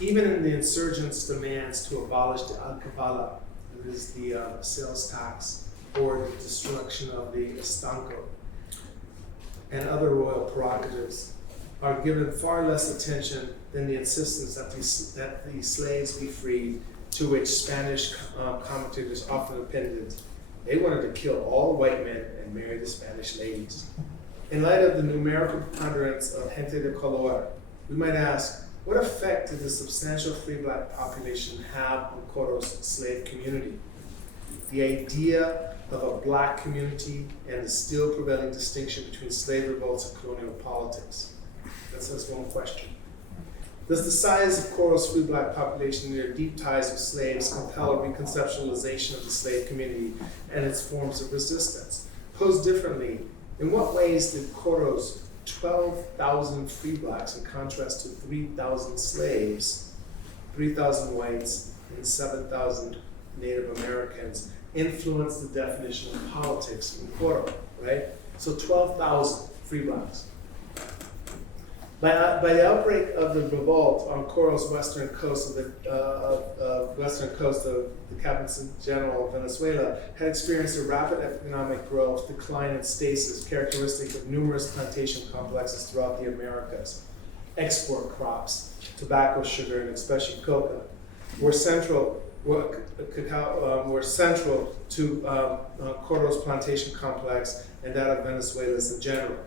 Even in the insurgents' demands to abolish the alcabala, that is the sales tax, or the destruction of the estanco, and other royal prerogatives, are given far less attention than the insistence that the slaves be freed, to which Spanish commentators often appended, they wanted to kill all white men and marry the Spanish ladies. In light of the numerical preponderance of gente de color, we might ask, what effect did the substantial free black population have on Coro's slave community? The idea of a black community and the still prevailing distinction between slave revolts and colonial politics. That's just one question. Does the size of Coro's free black population and their deep ties with slaves compel a reconceptualization of the slave community and its forms of resistance? Posed differently, in what ways did Coro's 12,000 free blacks, in contrast to 3,000 slaves, 3,000 whites, and 7,000 Native Americans, influence the definition of politics in Coro, right? So 12,000 free blacks. By the outbreak of the revolt on Coro's western coast of the Captain General of Venezuela had experienced a rapid economic growth, decline, and stasis characteristic of numerous plantation complexes throughout the Americas. Export crops, tobacco, sugar, and especially coca, were central to Coro's plantation complex and that of Venezuela's in general.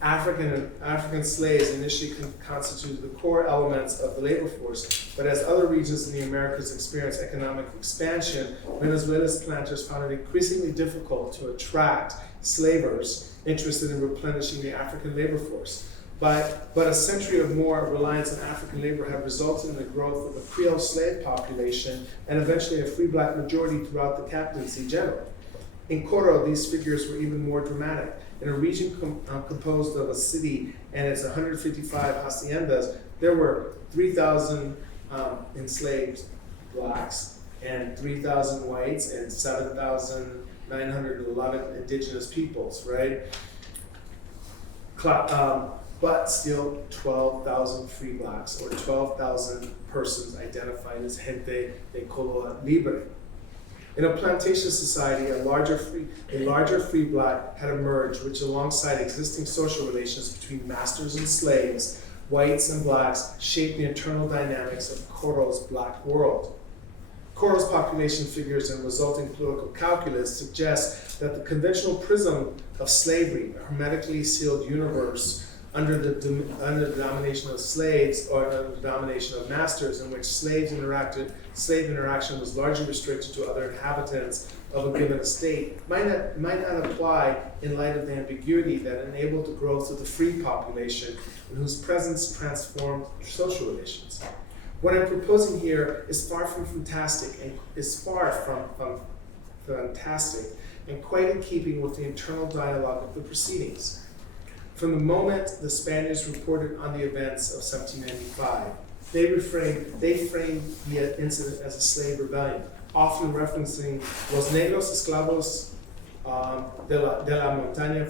African slaves initially constituted the core elements of the labor force, but as other regions in the Americas experienced economic expansion, Venezuela's planters found it increasingly difficult to attract slavers interested in replenishing the African labor force. But a century or more reliance on African labor had resulted in the growth of a Creole slave population and eventually a free black majority throughout the Captaincy General. In Coro, these figures were even more dramatic. In a region composed of a city and its 155 haciendas, there were 3,000 enslaved blacks and 3,000 whites and 7,911 indigenous peoples, right? But still 12,000 free blacks, or 12,000 persons identified as gente de color libre. In a plantation society, a larger free black had emerged, which alongside existing social relations between masters and slaves, whites and blacks, shaped the internal dynamics of Coro's black world. Coro's population figures and resulting political calculus suggest that the conventional prism of slavery, a hermetically sealed universe under the domination of slaves or under the domination of masters, in which slave interaction was largely restricted to other inhabitants of a given estate, might not apply in light of the ambiguity that enabled the growth of the free population and whose presence transformed social relations. What I'm proposing here is far from fantastic and quite in keeping with the internal dialogue of the proceedings. From the moment the Spaniards reported on the events of 1795, they framed the incident as a slave rebellion, often referencing los negros esclavos de la montaña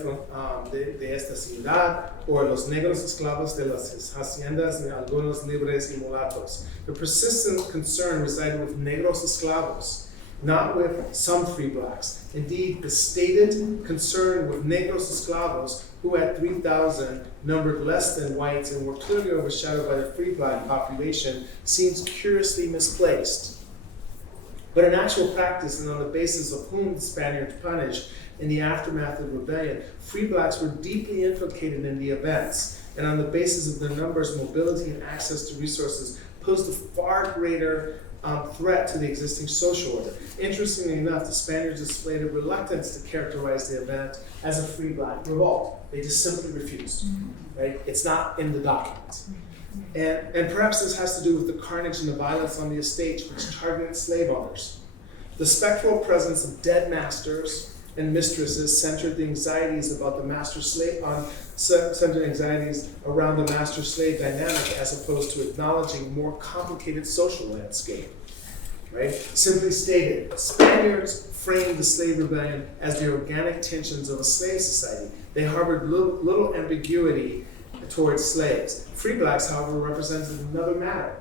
de esta ciudad, or los negros esclavos de las haciendas de algunos libres y mulatos. The persistent concern resided with negros esclavos, not with some free blacks. Indeed, the stated concern with negros esclavos, who at 3,000 numbered less than whites and were clearly overshadowed by the free black population, seems curiously misplaced. But in actual practice, and on the basis of whom the Spaniards punished in the aftermath of the rebellion, free blacks were deeply implicated in the events, and on the basis of their numbers, mobility, and access to resources posed a far greater threat to the existing social order. Interestingly enough, the Spaniards displayed a reluctance to characterize the event as a free black revolt. They just simply refused, right? It's not in the documents. And perhaps this has to do with the carnage and the violence on the estates which targeted slave owners. The spectral presence of dead masters and mistresses centered the anxieties about the master-slave centered anxieties around the master-slave dynamic, as opposed to acknowledging more complicated social landscape. Right? Simply stated, Spaniards framed the slave rebellion as the organic tensions of a slave society. They harbored little ambiguity towards slaves. Free blacks, however, represented another matter.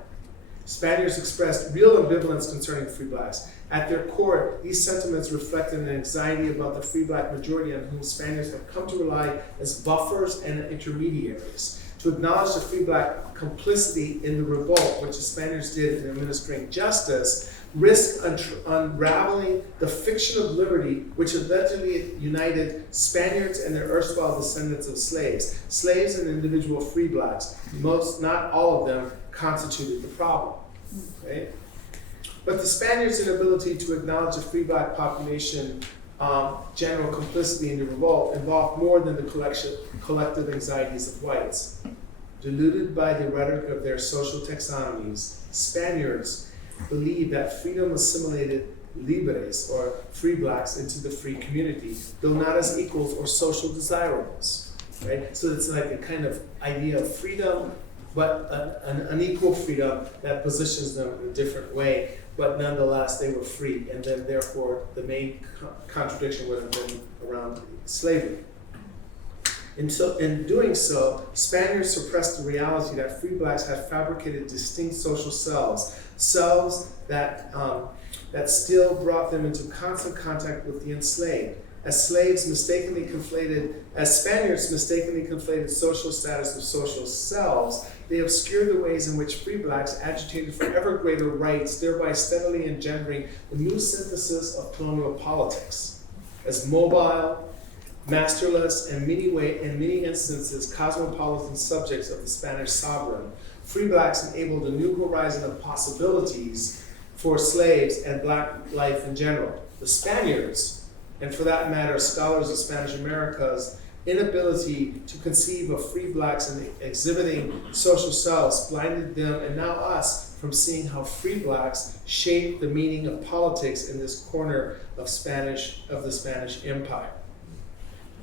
Spaniards expressed real ambivalence concerning free blacks. At their core, these sentiments reflected an anxiety about the free black majority on whom Spaniards had come to rely as buffers and intermediaries. To acknowledge the free black complicity in the revolt, which the Spaniards did in administering justice, risked unraveling the fiction of liberty which allegedly united Spaniards and their erstwhile descendants of slaves. Slaves and individual free blacks, most, not all of them, constituted the problem. Okay? But the Spaniards' inability to acknowledge the free black population general complicity in the revolt involved more than the collective anxieties of whites. Deluded by the rhetoric of their social taxonomies, Spaniards believed that freedom assimilated libres, or free blacks, into the free community, though not as equals or social desirables. Right? So it's like a kind of idea of freedom, but an unequal freedom that positions them in a different way. But nonetheless, they were free, and then therefore the main contradiction would have been around slavery. And so, in doing so, Spaniards suppressed the reality that free blacks had fabricated distinct social selves that still brought them into constant contact with the enslaved. As Spaniards mistakenly conflated social status with social selves, they obscured the ways in which free blacks agitated for ever greater rights, thereby steadily engendering the new synthesis of colonial politics. As mobile, masterless, and in many instances, cosmopolitan subjects of the Spanish sovereign, free blacks enabled a new horizon of possibilities for slaves and black life in general. The Spaniards, and for that matter, scholars of Spanish America's inability to conceive of free blacks and exhibiting social selves blinded them, and now us, from seeing how free blacks shaped the meaning of politics in this corner of the Spanish Empire.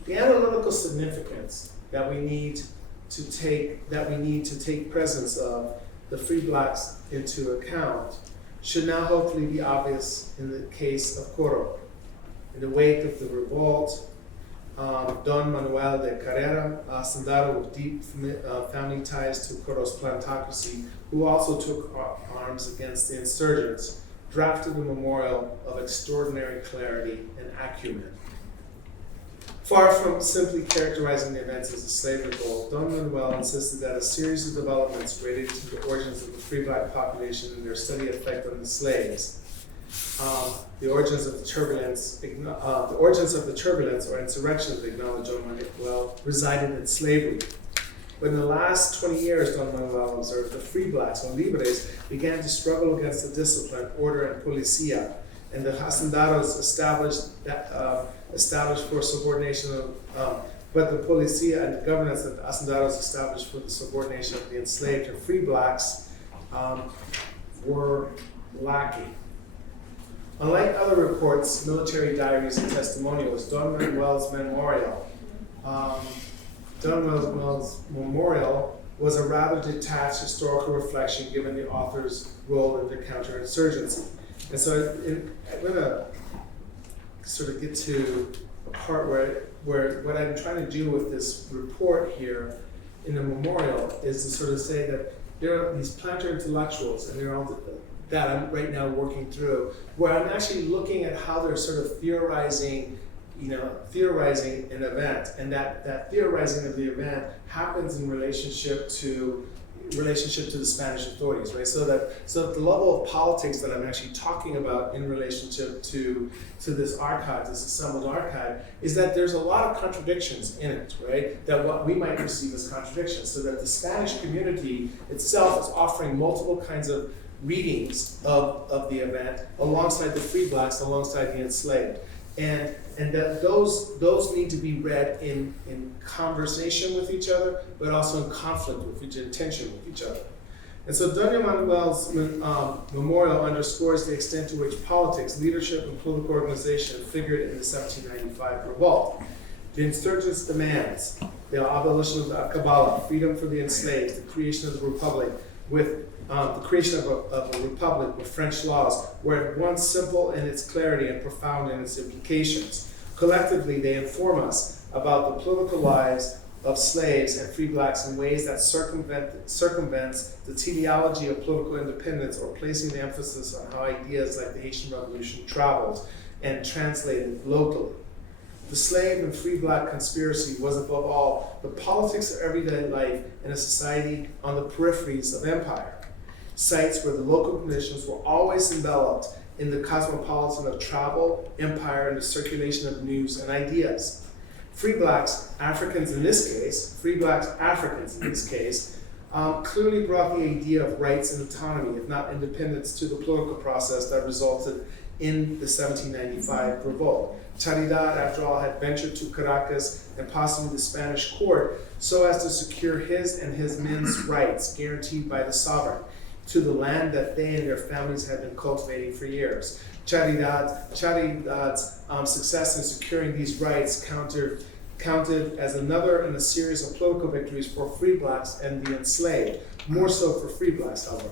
The analytical significance that we need to take presence of the free blacks into account should now hopefully be obvious in the case of Coro. In the wake of the revolt, Don Manuel de Carrera, Sandaro with deep family ties to Coro's plantocracy, who also took arms against the insurgents, drafted a memorial of extraordinary clarity and acumen. Far from simply characterizing the events as a slave revolt, Don Manuel insisted that a series of developments related to the origins of the free black population and their steady effect on the slaves, the origins of the turbulence or insurrections, acknowledged Don Manuel, resided in slavery. But in the last 20 years, Don Manuel observed, the free blacks, or libres, began to struggle against the discipline, order, and policia, and the hacendados established for subordination of, but the policia and the governance that the hacendados established for the subordination of the enslaved and free blacks were lacking. Unlike other reports, military diaries, and testimonials, Don Manuel's memorial was a rather detached historical reflection given the author's role in the counterinsurgency. And so I'm going to sort of get to a part where what I'm trying to do with this report here in the memorial is to sort of say that there are these planter intellectuals, and they're all that I'm right now working through, where I'm actually looking at how they're sort of theorizing an event, and that theorizing of the event happens in relationship to the Spanish authorities, right? So that the level of politics that I'm actually talking about in relationship to this archive, this assembled archive, is that there's a lot of contradictions in it, right? That what we might perceive as contradictions, so that the Spanish community itself is offering multiple kinds of readings of the event alongside the free blacks, alongside the enslaved. And that those need to be read in conversation with each other, but also in conflict with each other, in tension with each other. And so Don Manuel's memorial underscores the extent to which politics, leadership, and political organization figured in the 1795 revolt. The insurgents' demands, the abolition of the Cabala, freedom for the enslaved, the creation of the republic, with the creation of a republic with French laws were at once simple in its clarity and profound in its implications. Collectively, they inform us about the political lives of slaves and free blacks in ways that circumvents the teleology of political independence, or placing the emphasis on how ideas like the Haitian Revolution traveled and translated locally. The slave and free black conspiracy was, above all, the politics of everyday life in a society on the peripheries of empire, sites where the local conditions were always enveloped in the cosmopolitan of travel, empire, and the circulation of news and ideas. Free blacks, Africans in this case, clearly brought the idea of rights and autonomy, if not independence, to the political process that resulted in the 1795 revolt. Charidad, after all, had ventured to Caracas and possibly the Spanish court so as to secure his and his men's rights, guaranteed by the sovereign, to the land that they and their families had been cultivating for years. Charidad's success in securing these rights counted as another in a series of political victories for free blacks and the enslaved, more so for free blacks, however.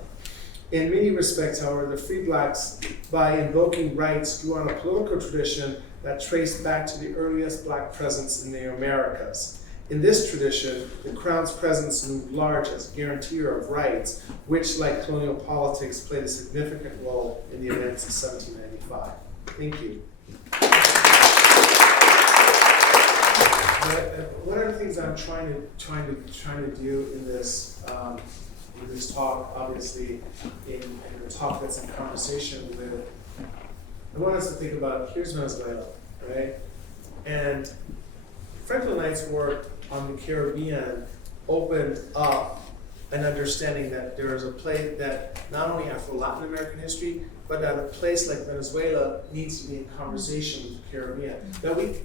In many respects, however, the free blacks, by invoking rights, drew on a political tradition that traced back to the earliest black presence in the Americas. In this tradition, the Crown's presence loomed large as guarantor of rights, which, like colonial politics, played a significant role in the events of 1795. Thank you. One of the things I'm trying to do in this talk, obviously, in the talk that's in conversation with, I want us to think about, here's Venezuela, right? And Franklin Knight's work on the Caribbean opened up an understanding that there is a place that not only Afro-Latin American history, but that a place like Venezuela needs to be in conversation with the Caribbean. That we,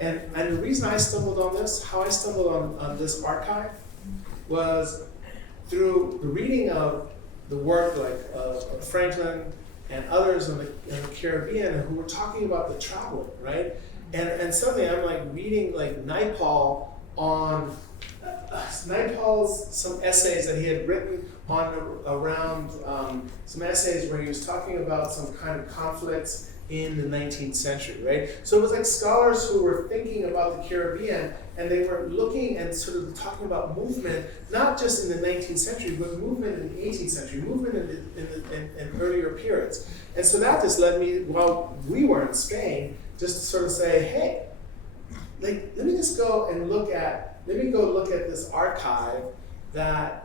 and the reason I stumbled on this, how I stumbled on this archive, was through the reading of the work of Franklin and others in the Caribbean who were talking about the travel, right? And suddenly I'm like reading like Naipaul on Naipaul's some essays that he had written on around some essays where he was talking about some kind of conflicts in the 19th century, right? So it was like scholars who were thinking about the Caribbean, and they were looking and sort of talking about movement, not just in the 19th century, but movement in the 18th century, movement in earlier periods. And so that just led me, while we were in Spain, just to sort of say, hey, like, let me go look at this archive that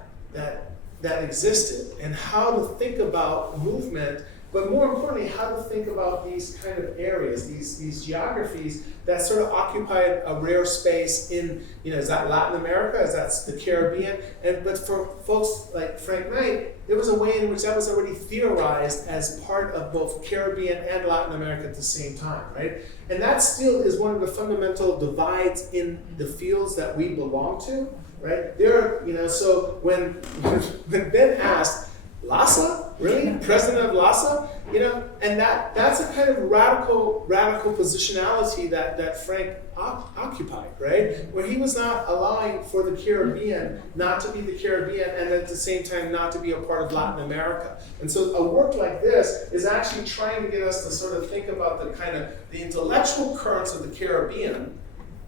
existed, and how to think about movement, but more importantly, how to think about these kind of areas, these geographies that sort of occupied a rare space in, is that Latin America, is that the Caribbean? But for folks like Frank Knight, there was a way in which that was already theorized as part of both Caribbean and Latin America at the same time, right? And that still is one of the fundamental divides in the fields that we belong to, right? There are, so when Ben asked, Lhasa, really? President of Lhasa? And that's a kind of radical positionality that Frank occupied, right? Where he was not allowing for the Caribbean not to be the Caribbean, and at the same time not to be a part of Latin America. And so a work like this is actually trying to get us to sort of think about the intellectual currents of the Caribbean,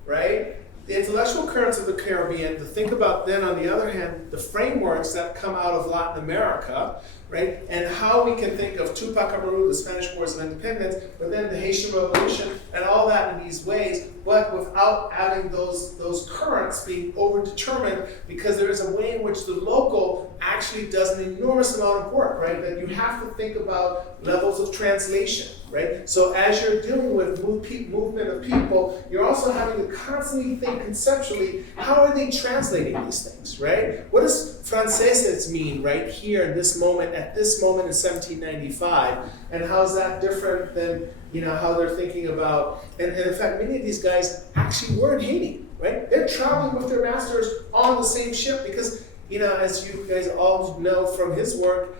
right? The intellectual currents of the Caribbean, to think about then, on the other hand, the frameworks that come out of Latin America, right? And how we can think of Tupac Amaru, the Spanish Wars of Independence, but then the Haitian Revolution, and all that in these ways, but without having those currents being overdetermined, because there is a way in which the local actually does an enormous amount of work, right? That you have to think about levels of translation, right? So as you're dealing with movement of people, you're also having to constantly think conceptually, how are they translating these things, right? What does franceses mean right here in this moment, at this moment in 1795, and how is that different than how they're thinking about, and in fact, many of these guys actually were in Haiti, right? They're traveling with their masters on the same ship because, as you guys all know from his work,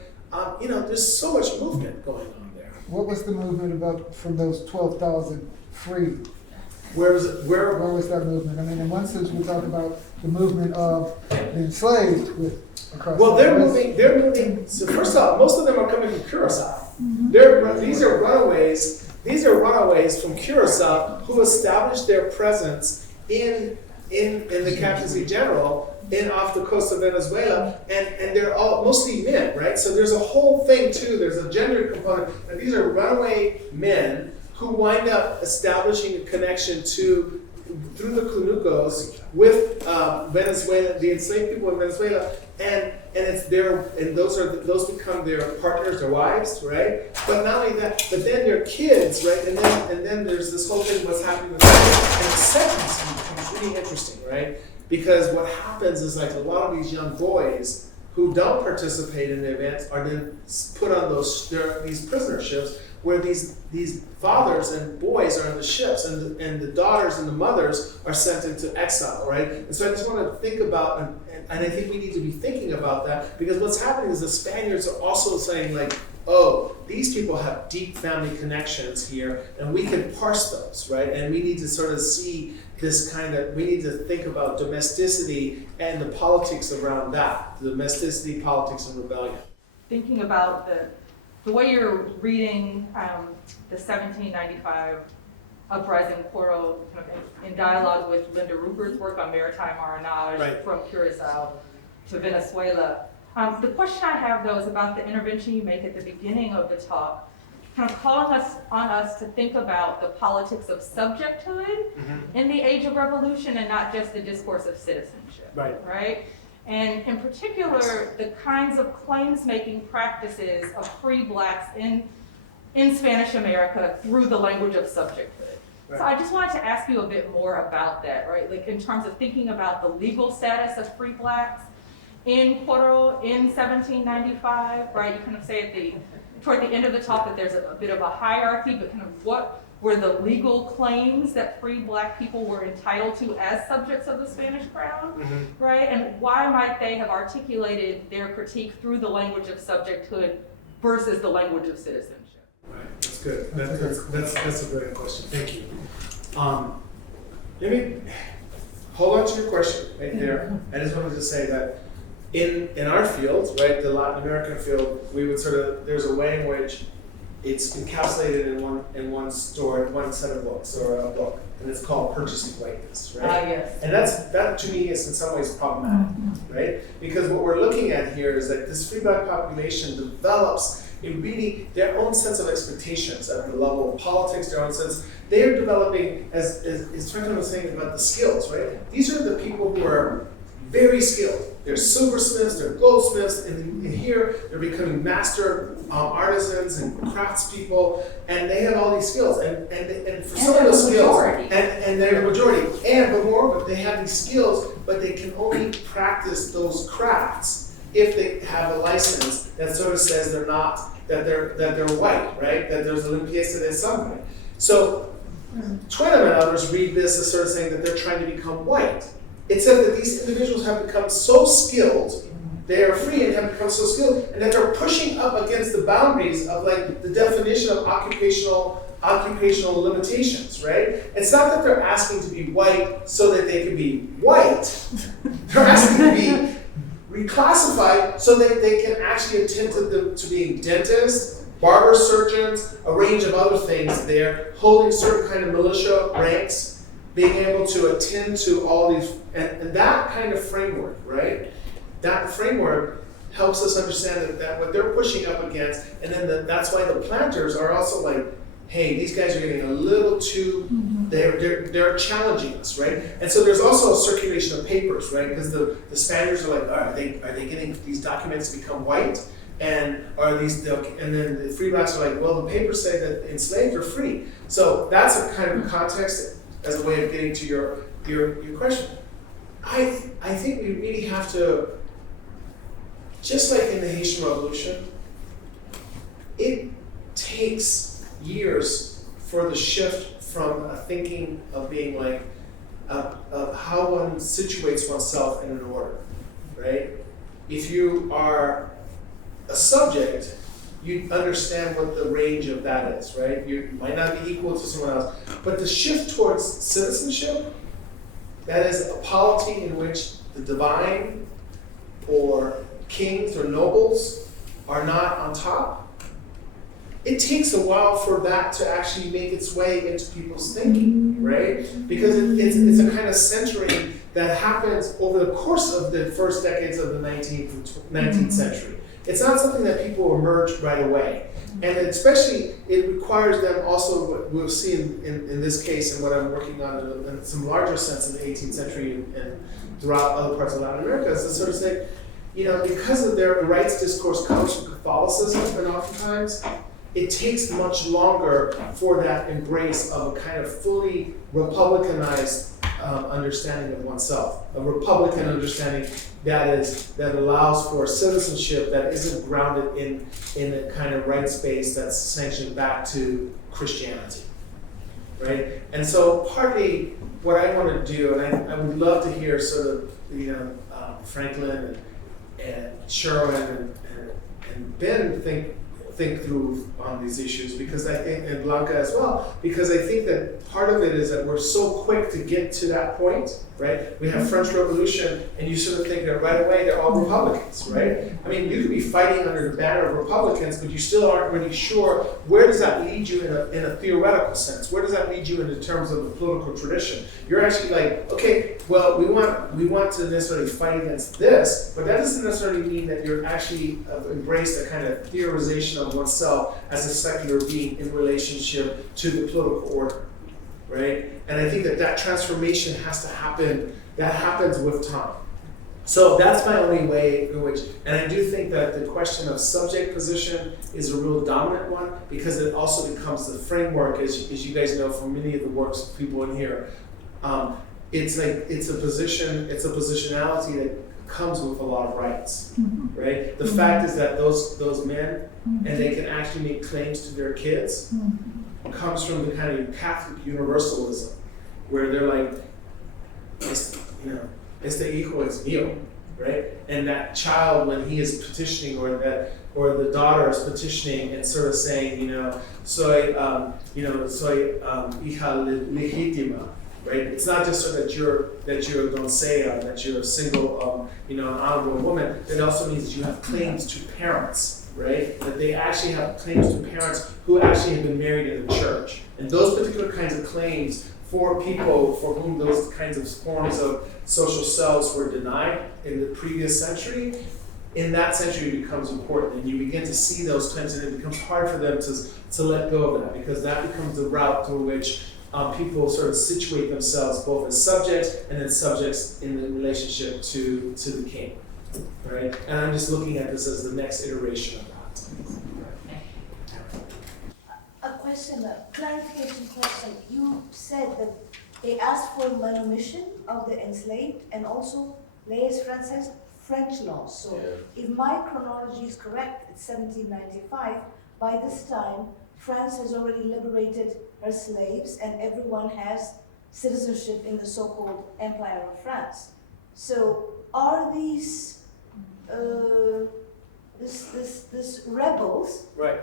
there's so much movement going on there. What was the movement about from those 12,000 free? Where was it? Where was that movement? I mean, in one sense, we talk about the movement of the enslaved across. Well, they're moving. So first off, most of them are coming from Curacao. These are runaways. These are runaways from Curacao who established their presence in the Captaincy General off the coast of Venezuela, and they're all mostly men, right? So there's a whole thing too. There's a gender component. And these are runaway men who wind up establishing a connection through the Clunucos with Venezuela, the enslaved people in Venezuela, and those become their partners, their wives, right? But not only that, but then their kids, right? And then there's this whole thing, what's happening with them. And the sentencing becomes really interesting, right? Because what happens is, like, a lot of these young boys who don't participate in the events are then put on these prisoner ships, where these fathers and boys are on the ships, and the daughters and the mothers are sent into exile, right? And so I just want to think about, and I think we need to be thinking about that, because what's happening is the Spaniards are also saying, like, oh, these people have deep family connections here, and we can parse those, right? And we need to sort of see this we need to think about domesticity and the politics around that, domesticity, politics, and rebellion. Thinking about the way you're reading the 1795 uprising quarrel kind of in dialogue with Linda Rupert's work on maritime marronage, right, from Curacao to Venezuela. The question I have, though, is about the intervention you make at the beginning of the talk, kind of calling on us to think about the politics of subjecthood in the age of revolution, and not just the discourse of citizenship, right? And in particular, the kinds of claims-making practices of free blacks in Spanish America through the language of subjecthood. Right. So I just wanted to ask you a bit more about that, right? Like, in terms of thinking about the legal status of free blacks in Quito in 1795, right? You kind of say toward the end of the talk that there's a bit of a hierarchy, but kind of what were the legal claims that free black people were entitled to as subjects of the Spanish crown, right? And why might they have articulated their critique through the language of subjecthood versus the language of citizenship? Right, that's good. That's a brilliant question. Thank you. Let me hold on to your question right there. I just wanted to say that in our field, right, the Latin American field, we would there's a way in which it's encapsulated in one set of books or a book, and it's called Purchasing Whiteness, right? Yes. And that to me is in some ways problematic, right? Because what we're looking at here is that this free black population develops their own sense of expectations at the level of politics, their own sense. They are developing, as Franklin was saying about the skills, right? These are the people who are very skilled. They're silversmiths, they're goldsmiths, and here they're becoming master artisans and craftspeople, and they have all these skills. And for some of those skills, and they're the majority. But moreover, they have these skills, but they can only practice those crafts if they have a license that sort of says they're white, right? That there's a limpieza de sangre. So Twenham and others read this as sort of saying that they're trying to become white. It says that these individuals have become so skilled, they are free and have become so skilled, and that they're pushing up against the boundaries of like the definition of occupational limitations, right? It's not that they're asking to be white so that they can be white. They're asking to be reclassified so that they can actually attend to being dentists, barber surgeons, a range of other things there, holding certain kind of militia ranks, being able to attend to all these, and that kind of framework, right? That framework helps us understand that what they're pushing up against, and then that's why the planters are also like, hey, these guys are getting a little too, they're challenging us, right? And so there's also a circulation of papers, right? Because the Spaniards are like, are they getting these documents to become white? And and then the free blacks are like, well, the papers say that enslaved are free. So that's a kind of context as a way of getting to your question. I think we really have to, just like in the Haitian Revolution, it takes years for the shift from a thinking of being like of how one situates oneself in an order, right? If you are a subject, you understand what the range of that is, right? You might not be equal to someone else, but the shift towards citizenship, that is a polity in which the divine or kings or nobles are not on top. It takes a while for that to actually make its way into people's thinking, right? Because it's a kind of centering that happens over the course of the first decades of the 19th century. It's not something that people emerge right away. And especially, it requires them also, what we'll see in this case and what I'm working on in some larger sense in the 18th century and throughout other parts of Latin America, is to sort of say, because of the rights discourse comes from Catholicism, and oftentimes, it takes much longer for that embrace of a kind of fully republicanized understanding of oneself, a Republican understanding that allows for citizenship that isn't grounded in a kind of rights base that's sanctioned back to Christianity, right? And so partly what I want to do, and I would love to hear sort of Franklin and Sherwin and Ben think through on these issues, because I think, and Blanca as well, because I think that part of it is that we're so quick to get to that point, right? We have French Revolution, and you sort of think that right away they're all Republicans, right? I mean, you could be fighting under the banner of Republicans, but you still aren't really sure where does that lead you in a theoretical sense? Where does that lead you in terms of the political tradition? You're actually like, okay, well, we want to necessarily fight against this, but that doesn't necessarily mean that you're actually embraced a kind of theorization of oneself as a secular being in relationship to the political order, right? And I think that transformation has to happen, that happens with time. So that's my only way in which, and I do think that the question of subject position is a real dominant one, because it also becomes the framework, as you guys know from many of the works of people in here. It's a positionality that comes with a lot of rights, right? The fact is that those men, and they can actually make claims to their kids, comes from the kind of Catholic universalism, where they're like, este hijo es mío, right? And that child, when he is petitioning, or the daughter is petitioning and sort of saying, soy hija legítima, right? It's not just so that you're a doncella, that you're a single, an honorable woman. It also means that you have claims to parents, right? That they actually have claims to parents who actually have been married in the church. And those particular kinds of claims for people for whom those kinds of forms of social selves were denied in the previous century, in that century it becomes important, and you begin to see those claims, and it becomes hard for them to let go of that, because that becomes the route through which people sort of situate themselves both as subjects and then subjects in the relationship to the king, right? And I'm just looking at this as the next iteration of that. A question, a clarification question. You said that they asked for manumission of the enslaved and also les Françaises French laws. So if my chronology is correct, it's 1795. By this time, France has already liberated her slaves and everyone has citizenship in the so-called Empire of France. So are these this rebels? Right.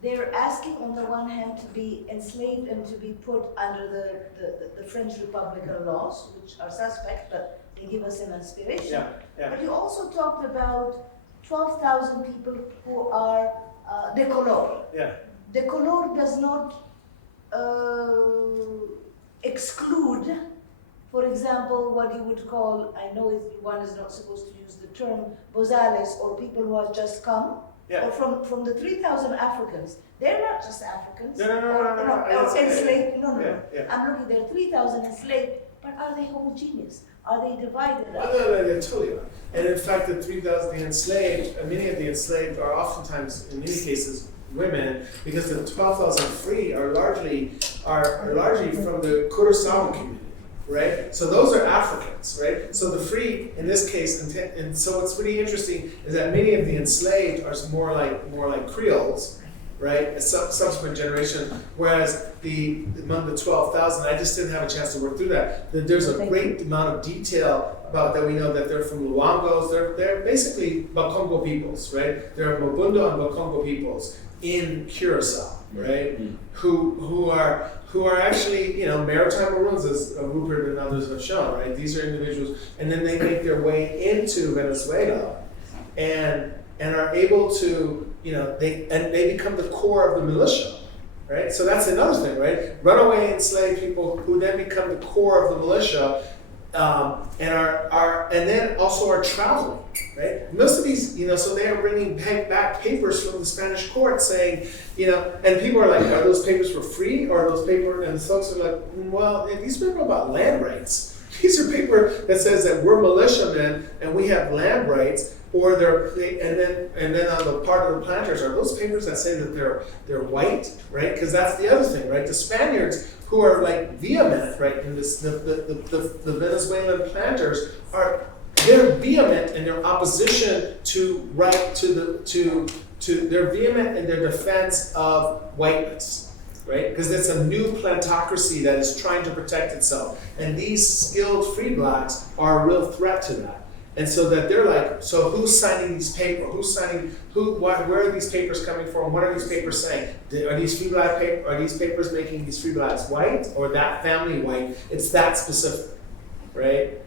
They're asking on the one hand to be enslaved and to be put under the French Republican laws, which are suspect, but they give us emancipation. Yeah, yeah. But you also talked about 12,000 people who are décolores. Yeah. Décolore does not exclude, for example, what you would call, I know one is not supposed to use the term, bozales, or people who have just come. Yeah. Or from the 3,000 Africans, they're not just Africans. No. Or enslaved. No. Yeah. I'm looking, there are 3,000 enslaved, but are they homogeneous? Are they divided up? No, they totally are. And in fact, the 3,000 enslaved, many of the enslaved are oftentimes, in many cases, women, because the 12,000 free are largely from the Curaçao community, right? So those are Africans, right? So the free, in this case, and so what's really interesting is that many of the enslaved are more like Creoles, right? A subsequent generation, whereas among the 12,000, I just didn't have a chance to work through that. There's a great amount of detail about that. We know that they're from Luangos. They're basically Bakongo peoples, right? They're Mobundo and Bakongo peoples in Curaçao, right? Who are actually, maritime Maroons, as Rupert and others have shown, right? These are individuals, and then they make their way into Venezuela, and are able to, they become the core of the militia, right? So that's another thing, right? Runaway enslaved people who then become the core of the militia, and then also are traveling, right? Most of these, so they are bringing back papers from the Spanish court saying, and people are like, are those papers for free, or are those papers? And folks are like, well, these papers are about land rights. These are paper that says that we're militiamen and we have land rights. Or and then on the part of the planters, are those papers that say that they're white, right? Because that's the other thing, right? The Spaniards, who are like vehement, right? In this, the Venezuelan planters they're vehement in their opposition to they're vehement in their defense of whiteness, right? Because it's a new plantocracy that is trying to protect itself, and these skilled free blacks are a real threat to that. And so that they're like, so who's signing these papers? Where are these papers coming from? What are these papers saying? Are these papers making these free blacks white, or that family white? It's that specific, right?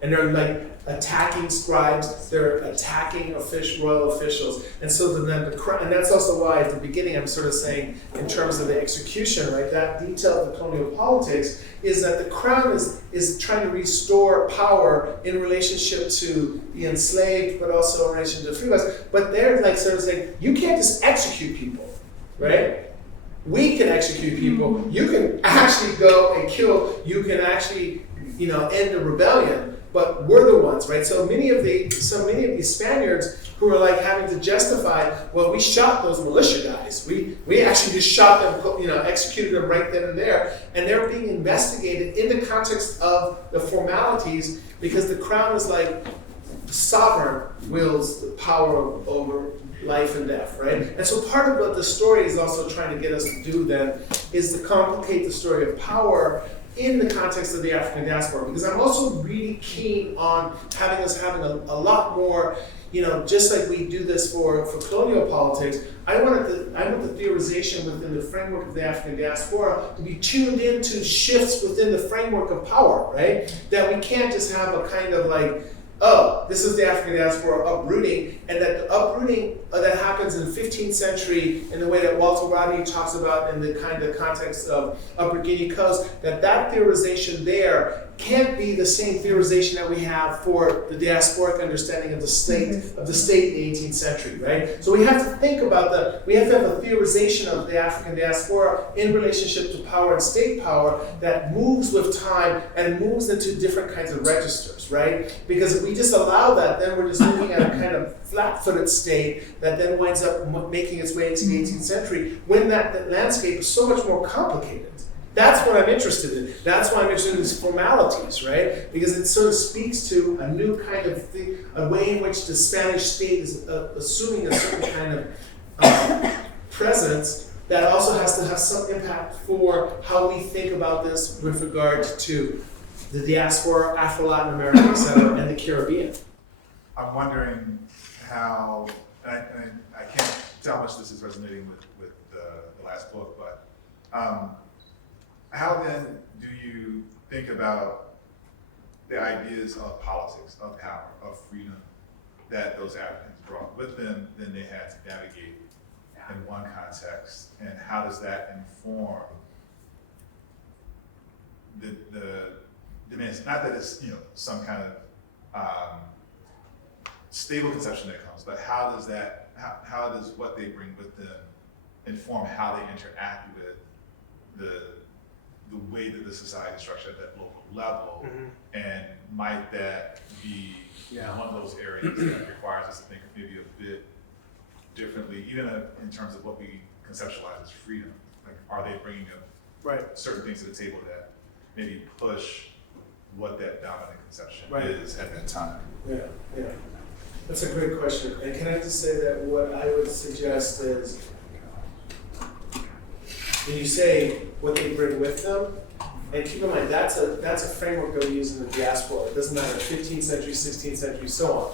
And they're like attacking scribes, they're attacking royal officials. And so then and that's also why at the beginning I'm sort of saying, in terms of the execution, right, that detail of the colonial politics is that the crown is trying to restore power in relationship to the enslaved, but also in relation to free blacks. But they're like sort of saying, you can't just execute people, right? We can execute people. You can actually go and kill. You can actually, end a rebellion. But we're the ones, right? So many of these Spaniards who are like having to justify, well, we shot those militia guys. We actually just shot them, executed them right then and there. And they're being investigated in the context of the formalities, because the crown is like, the sovereign wields the power over life and death, right? And so part of what the story is also trying to get us to do then is to complicate the story of power in the context of the African diaspora, because I'm also really keen on having a lot more, just like we do this for colonial politics. I want the theorization within the framework of the African diaspora to be tuned into shifts within the framework of power, right? That we can't just have a kind of like, oh, this is the African diaspora uprooting, and that the uprooting that happens in the 15th century in the way that Walter Rodney talks about in the kind of context of Upper Guinea Coast, that theorization there can't be the same theorization that we have for the diasporic understanding of the state in the 18th century, right? So we have to think about we have to have a theorization of the African diaspora in relationship to power and state power that moves with time and moves into different kinds of registers, right? Because if we just allow that, then we're just looking at a kind of flat-footed state that then winds up making its way into the 18th century when that landscape is so much more complicated. That's what I'm interested in. That's why I'm interested in these formalities, right? Because it sort of speaks to a new kind of thing, a way in which the Spanish state is assuming a certain kind of presence that also has to have some impact for how we think about this with regard to the diaspora, Afro-Latin America, et cetera, and the Caribbean. I'm wondering how, and I can't tell how much this is resonating with the last book, but how then do you think about the ideas of politics, of power, of freedom that those Africans brought with them, then they had to navigate in one context, and how does that inform the demands? Not that it's some kind of stable conception that comes, but how does what they bring with them inform how they interact with the way that the society is structured at that local level, and might that be one of those areas that requires us to think maybe a bit differently, even in terms of what we conceptualize as freedom? Like, are they bringing up certain things to the table that maybe push what that dominant conception is at that time? Yeah. That's a great question. And can I just say that what I would suggest is, when you say what they bring with them, and keep in mind that's a framework that we use in the diaspora. It doesn't matter 15th century, 16th century, so on.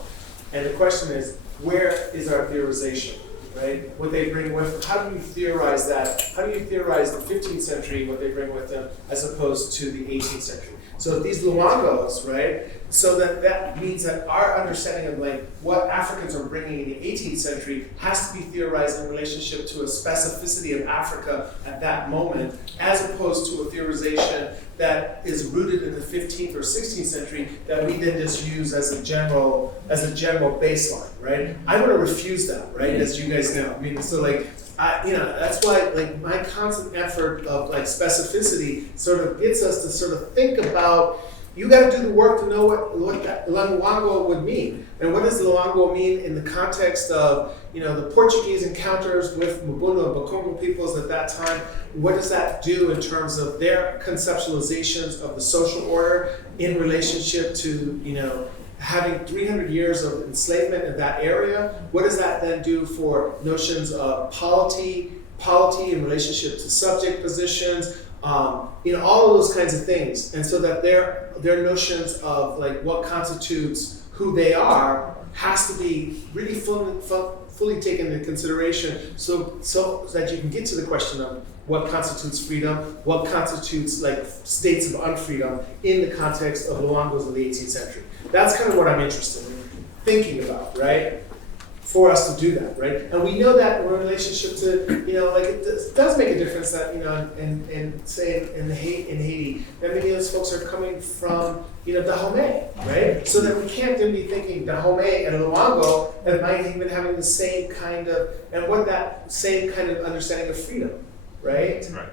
And the question is, where is our theorization, right? What they bring with, how do you theorize that? How do you theorize the 15th century, what they bring with them, as opposed to the 18th century? So these Luangos, right? So that means that our understanding of like what Africans are bringing in the 18th century has to be theorized in relationship to a specificity of Africa at that moment, as opposed to a theorization that is rooted in the 15th or 16th century that we then just use as a general baseline, right? I'm going to refuse that, right? As you guys know, I mean, so like. That's why like my constant effort of like specificity sort of gets us to sort of think about, you got to do the work to know what that Luango would mean. And what does Luango mean in the context of, the Portuguese encounters with Mbunu and Bakongo peoples at that time? What does that do in terms of their conceptualizations of the social order in relationship to, having 300 years of enslavement in that area? What does that then do for notions of polity in relationship to subject positions, all of those kinds of things? And so that their notions of like what constitutes who they are has to be really fully taken into consideration, so that you can get to the question of what constitutes freedom, what constitutes like states of unfreedom in the context of Luangos in the 18th century. That's kind of what I'm interested in thinking about, right? For us to do that, right? And we know that in relationship to, it does make a difference that, in say in Haiti, that many of those folks are coming from, Dahomey, right? So that we can't then be thinking Dahomey and Luango and might even having the same kind of, and what that same kind of understanding of freedom, right? Right.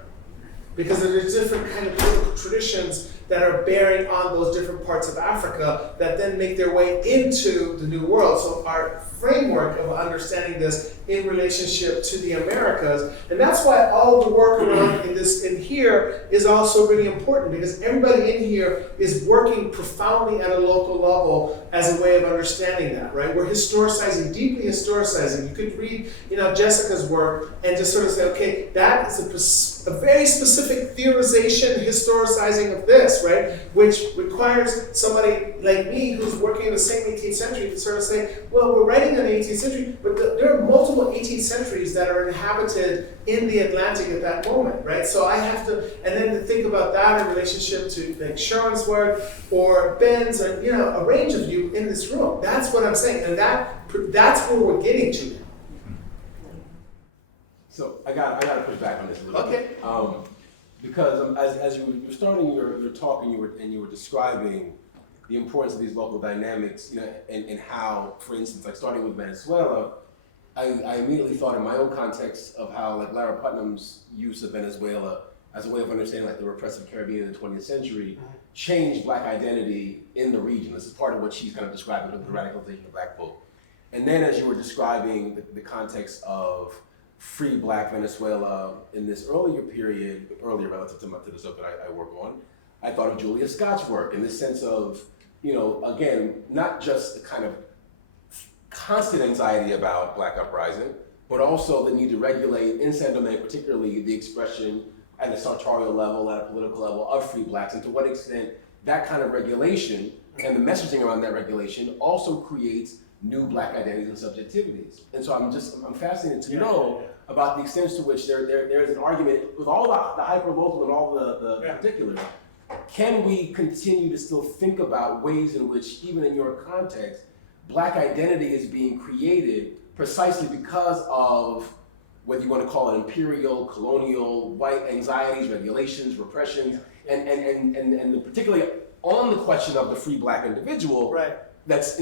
Because there's different kind of political traditions that are bearing on those different parts of Africa that then make their way into the New World. So our framework of understanding this in relationship to the Americas, and that's why all the work around in here is also really important, because everybody in here is working profoundly at a local level as a way of understanding that, right? We're historicizing, deeply historicizing. You could read, Jessica's work and just sort of say, okay, that is a very specific theorization, historicizing of this, right? Which requires somebody like me who's working in the same 18th century to sort of say, well, we're writing in the 18th century, but there are multiple 18th centuries that are inhabited in the Atlantic at that moment, right? So I have to, and then to think about that in relationship to like Sharon's work or Ben's, or a range of you in this room. That's what I'm saying, and that's where we're getting to now. So I got to push back on this a little Okay. bit. Because as you were starting your talk and you were describing the importance of these local dynamics, and how, for instance, like starting with Venezuela, I immediately thought in my own context of how like Lara Putnam's use of Venezuela as a way of understanding like the repressive Caribbean in the 20th century changed Black identity in the region. This is part of what she's kind of describing with the radicalization of Black folk. And then as you were describing the context of free Black Venezuela in this earlier relative to the stuff that I work on, I thought of Julia Scott's work in this sense of, again, not just the kind of constant anxiety about Black uprising, but also the need to regulate in Saint Domingue, particularly the expression at the sartorial level, at a political level of free Blacks, and to what extent that kind of regulation and the messaging around that regulation also creates new Black identities and subjectivities. And so I'm fascinated to know about the extent to which there's an argument with all the hyper-local and all the particular. Can we continue to still think about ways in which, even in your context, Black identity is being created precisely because of whether you want to call it imperial, colonial, white anxieties, regulations, repressions, and particularly on the question of the free Black individual, Right. that's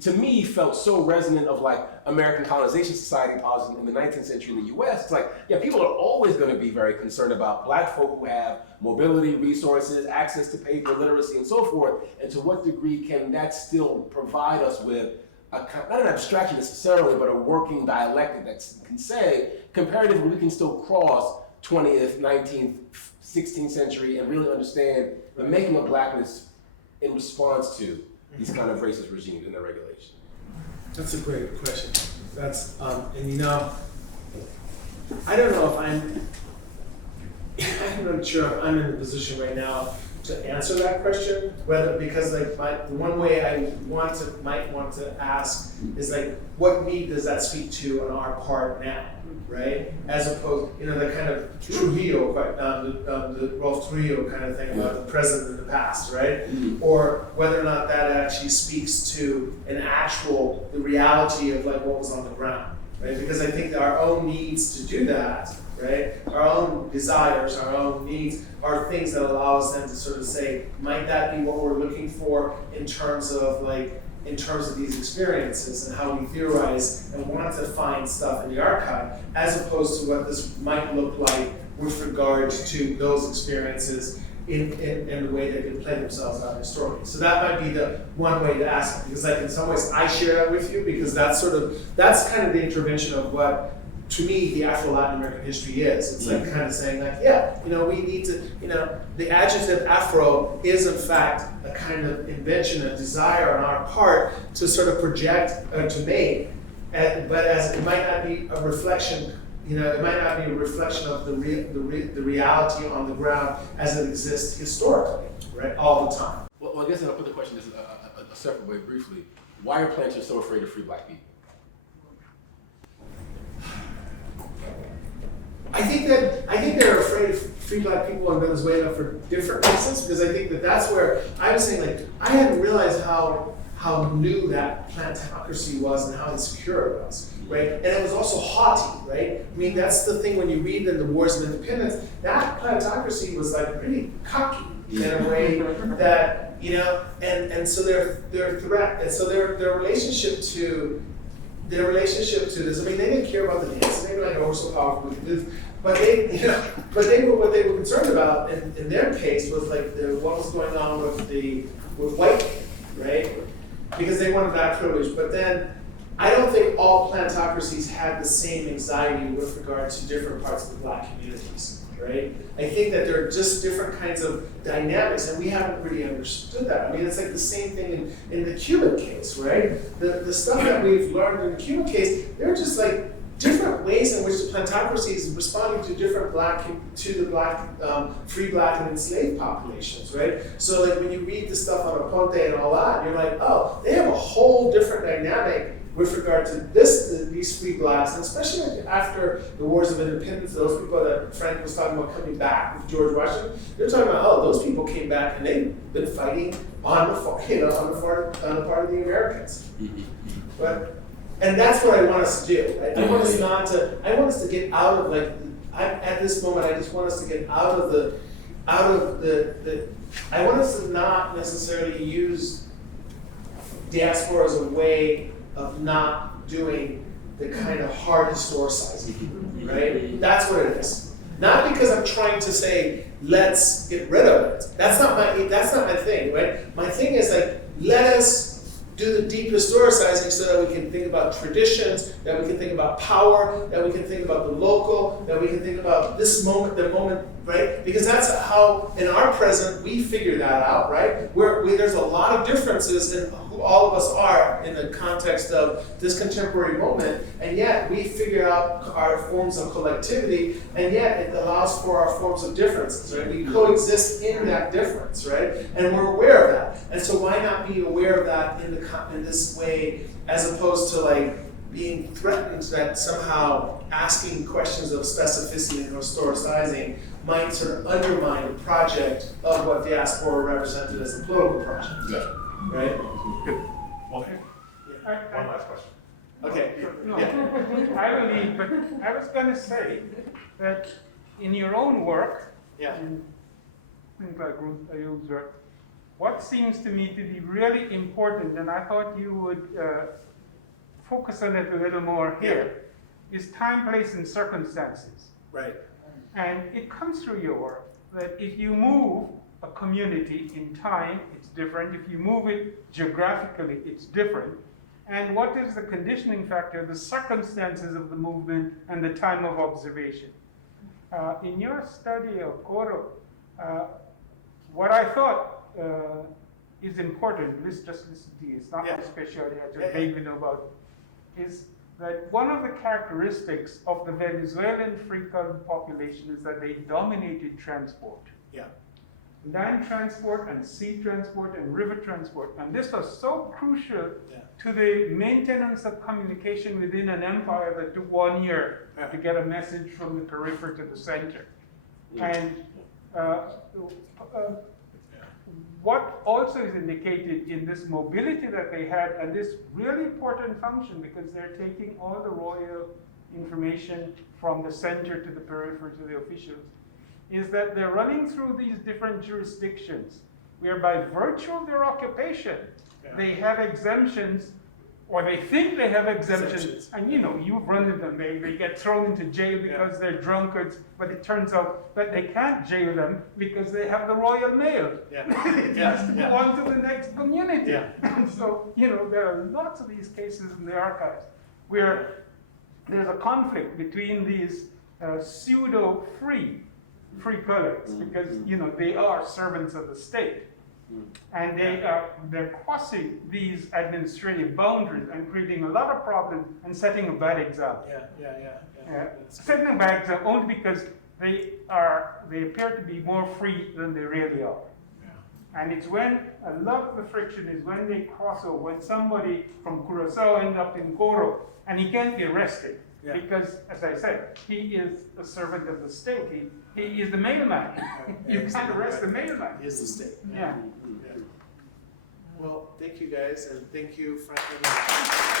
to me felt so resonant of like American colonization society policy in the 19th century in the US. It's like, people are always going to be very concerned about Black folk who have mobility, resources, access to paper, literacy, and so forth. And to what degree can that still provide us with not an abstraction necessarily, but a working dialectic that can say, comparatively, we can still cross 20th, 19th, 16th century and really understand the making of Blackness in response to these kind of racist regimes and their regulation? That's a great question. That's, and I don't know if I'm not sure if I'm in the position right now to answer that question, because like the one way I might want to ask is like, what need does that speak to on our part now, right? As opposed, the kind of Trujillo, the Rolf Trujillo kind of thing about the present and the past, right? Mm-hmm. Or whether or not that actually speaks to the reality of like what was on the ground, right? Because I think that our own needs to do that, right? Our own desires, our own needs are things that allow us then to sort of say, might that be what we're looking for in terms of these experiences and how we theorize and want to find stuff in the archive, as opposed to what this might look like with regard to those experiences in the way they can play themselves out historically. So that might be the one way to ask it, because like in some ways I share that with you, because that's kind of the intervention of what, to me, the Afro-Latin American history is. It's like kind of saying like, we need to, the adjective Afro is in fact a kind of invention, a desire on our part to sort of project, to make, but as it might not be a reflection, it might not be a reflection of the reality on the ground as it exists historically, right, all the time. Well, I guess I'll put the question just a separate way briefly. Why are planters so afraid of free Black people? I think they're afraid of free Black people in Venezuela for different reasons, because I think that's where I was saying, like, I hadn't realized how new that plantocracy was and how insecure it was, right? And it was also haughty, right? I mean, that's the thing when you read in the Wars of Independence, that plantocracy was like pretty cocky in a way that, and so their threat, and so their relationship to this, I mean, they didn't care about the dance. They were like, oh, we're so powerful, we can do this. But what they were concerned about in their case was like what was going on with white men, right? Because they wanted that privilege. But then I don't think all plantocracies had the same anxiety with regard to different parts of the Black communities, right? I think that there are just different kinds of dynamics, and we haven't really understood that. I mean, it's like the same thing in the Cuban case, right? The stuff that we've learned in the Cuban case, they're just like, different ways in which the plantocracy is responding to different free black and enslaved populations, right? So like when you read the stuff on Aponte and all that, you're like, oh, they have a whole different dynamic with regard to these free blacks, and especially like after the wars of independence, those people that Frank was talking about coming back with George Washington, they're talking about, oh, those people came back and they've been fighting on the part of the Americans. And that's what I want us to do. Right? I want us to get out of at this moment, I just want us to get out of I want us to not necessarily use diaspora as a way of not doing the kind of hard historicizing, right? That's what it is. Not because I'm trying to say, let's get rid of it. That's not my thing, right? My thing is like, let us do the deep historicizing so that we can think about traditions, that we can think about power, that we can think about the local, that we can think about this moment, the moment, right? Because that's how, in our present, we figure that out, right? There's a lot of differences in who all of us are in the context of this contemporary moment, and yet we figure out our forms of collectivity, and yet it allows for our forms of differences, right? We coexist in that difference, right? And we're aware of that. And so why not be aware of that in this way, as opposed to like being threatened that somehow asking questions of specificity and historicizing might sort of undermine the project of what diaspora represented as a political project. Yeah. Right? Good. Okay. One last question. Okay. No, Yeah. I believe, but I was going to say that in your own work, Yeah. and things like Ruth Ayub's work, what seems to me to be really important, and I thought you would focus on it a little more here, is time, place, and circumstances. Right. And it comes through your work that if you move a community in time, it's different. If you move it geographically, it's different. And what is the conditioning factor? The circumstances of the movement and the time of observation. In your study of Koro, what I thought is important, just listen to you, it's not my specialty, I just vaguely know about it, is that one of the characteristics of the Venezuelan free-colored population is that they dominated transport. Yeah. Land transport and sea transport and river transport. And this was so crucial to the maintenance of communication within an empire that took 1 year to get a message from the periphery to the center. And what also is indicated in this mobility that they had, and this really important function, because they're taking all the royal information from the center to the periphery to the officials, is that they're running through these different jurisdictions where by virtue of their occupation, they have exemptions, or they think they have exemptions. And you know, you've run into them, they get thrown into jail because they're drunkards, but it turns out that they can't jail them because they have the Royal Mail. It has to go on to the next community. And so, you know, there are lots of these cases in the archives where there's a conflict between these pseudo-free colors, because you know they are servants of the state, and they're crossing these administrative boundaries and creating a lot of problems and setting a bad example. Setting a bad example only because they appear to be more free than they really are. And it's when a lot of the friction is when they cross over, when somebody from Curacao ends up in Coro and he can't be arrested. Because, as I said, he is a servant of the state. He is the mailman. You can't arrest the mailman. He is the state. Yeah. Well, thank you guys, and thank you, Franklin.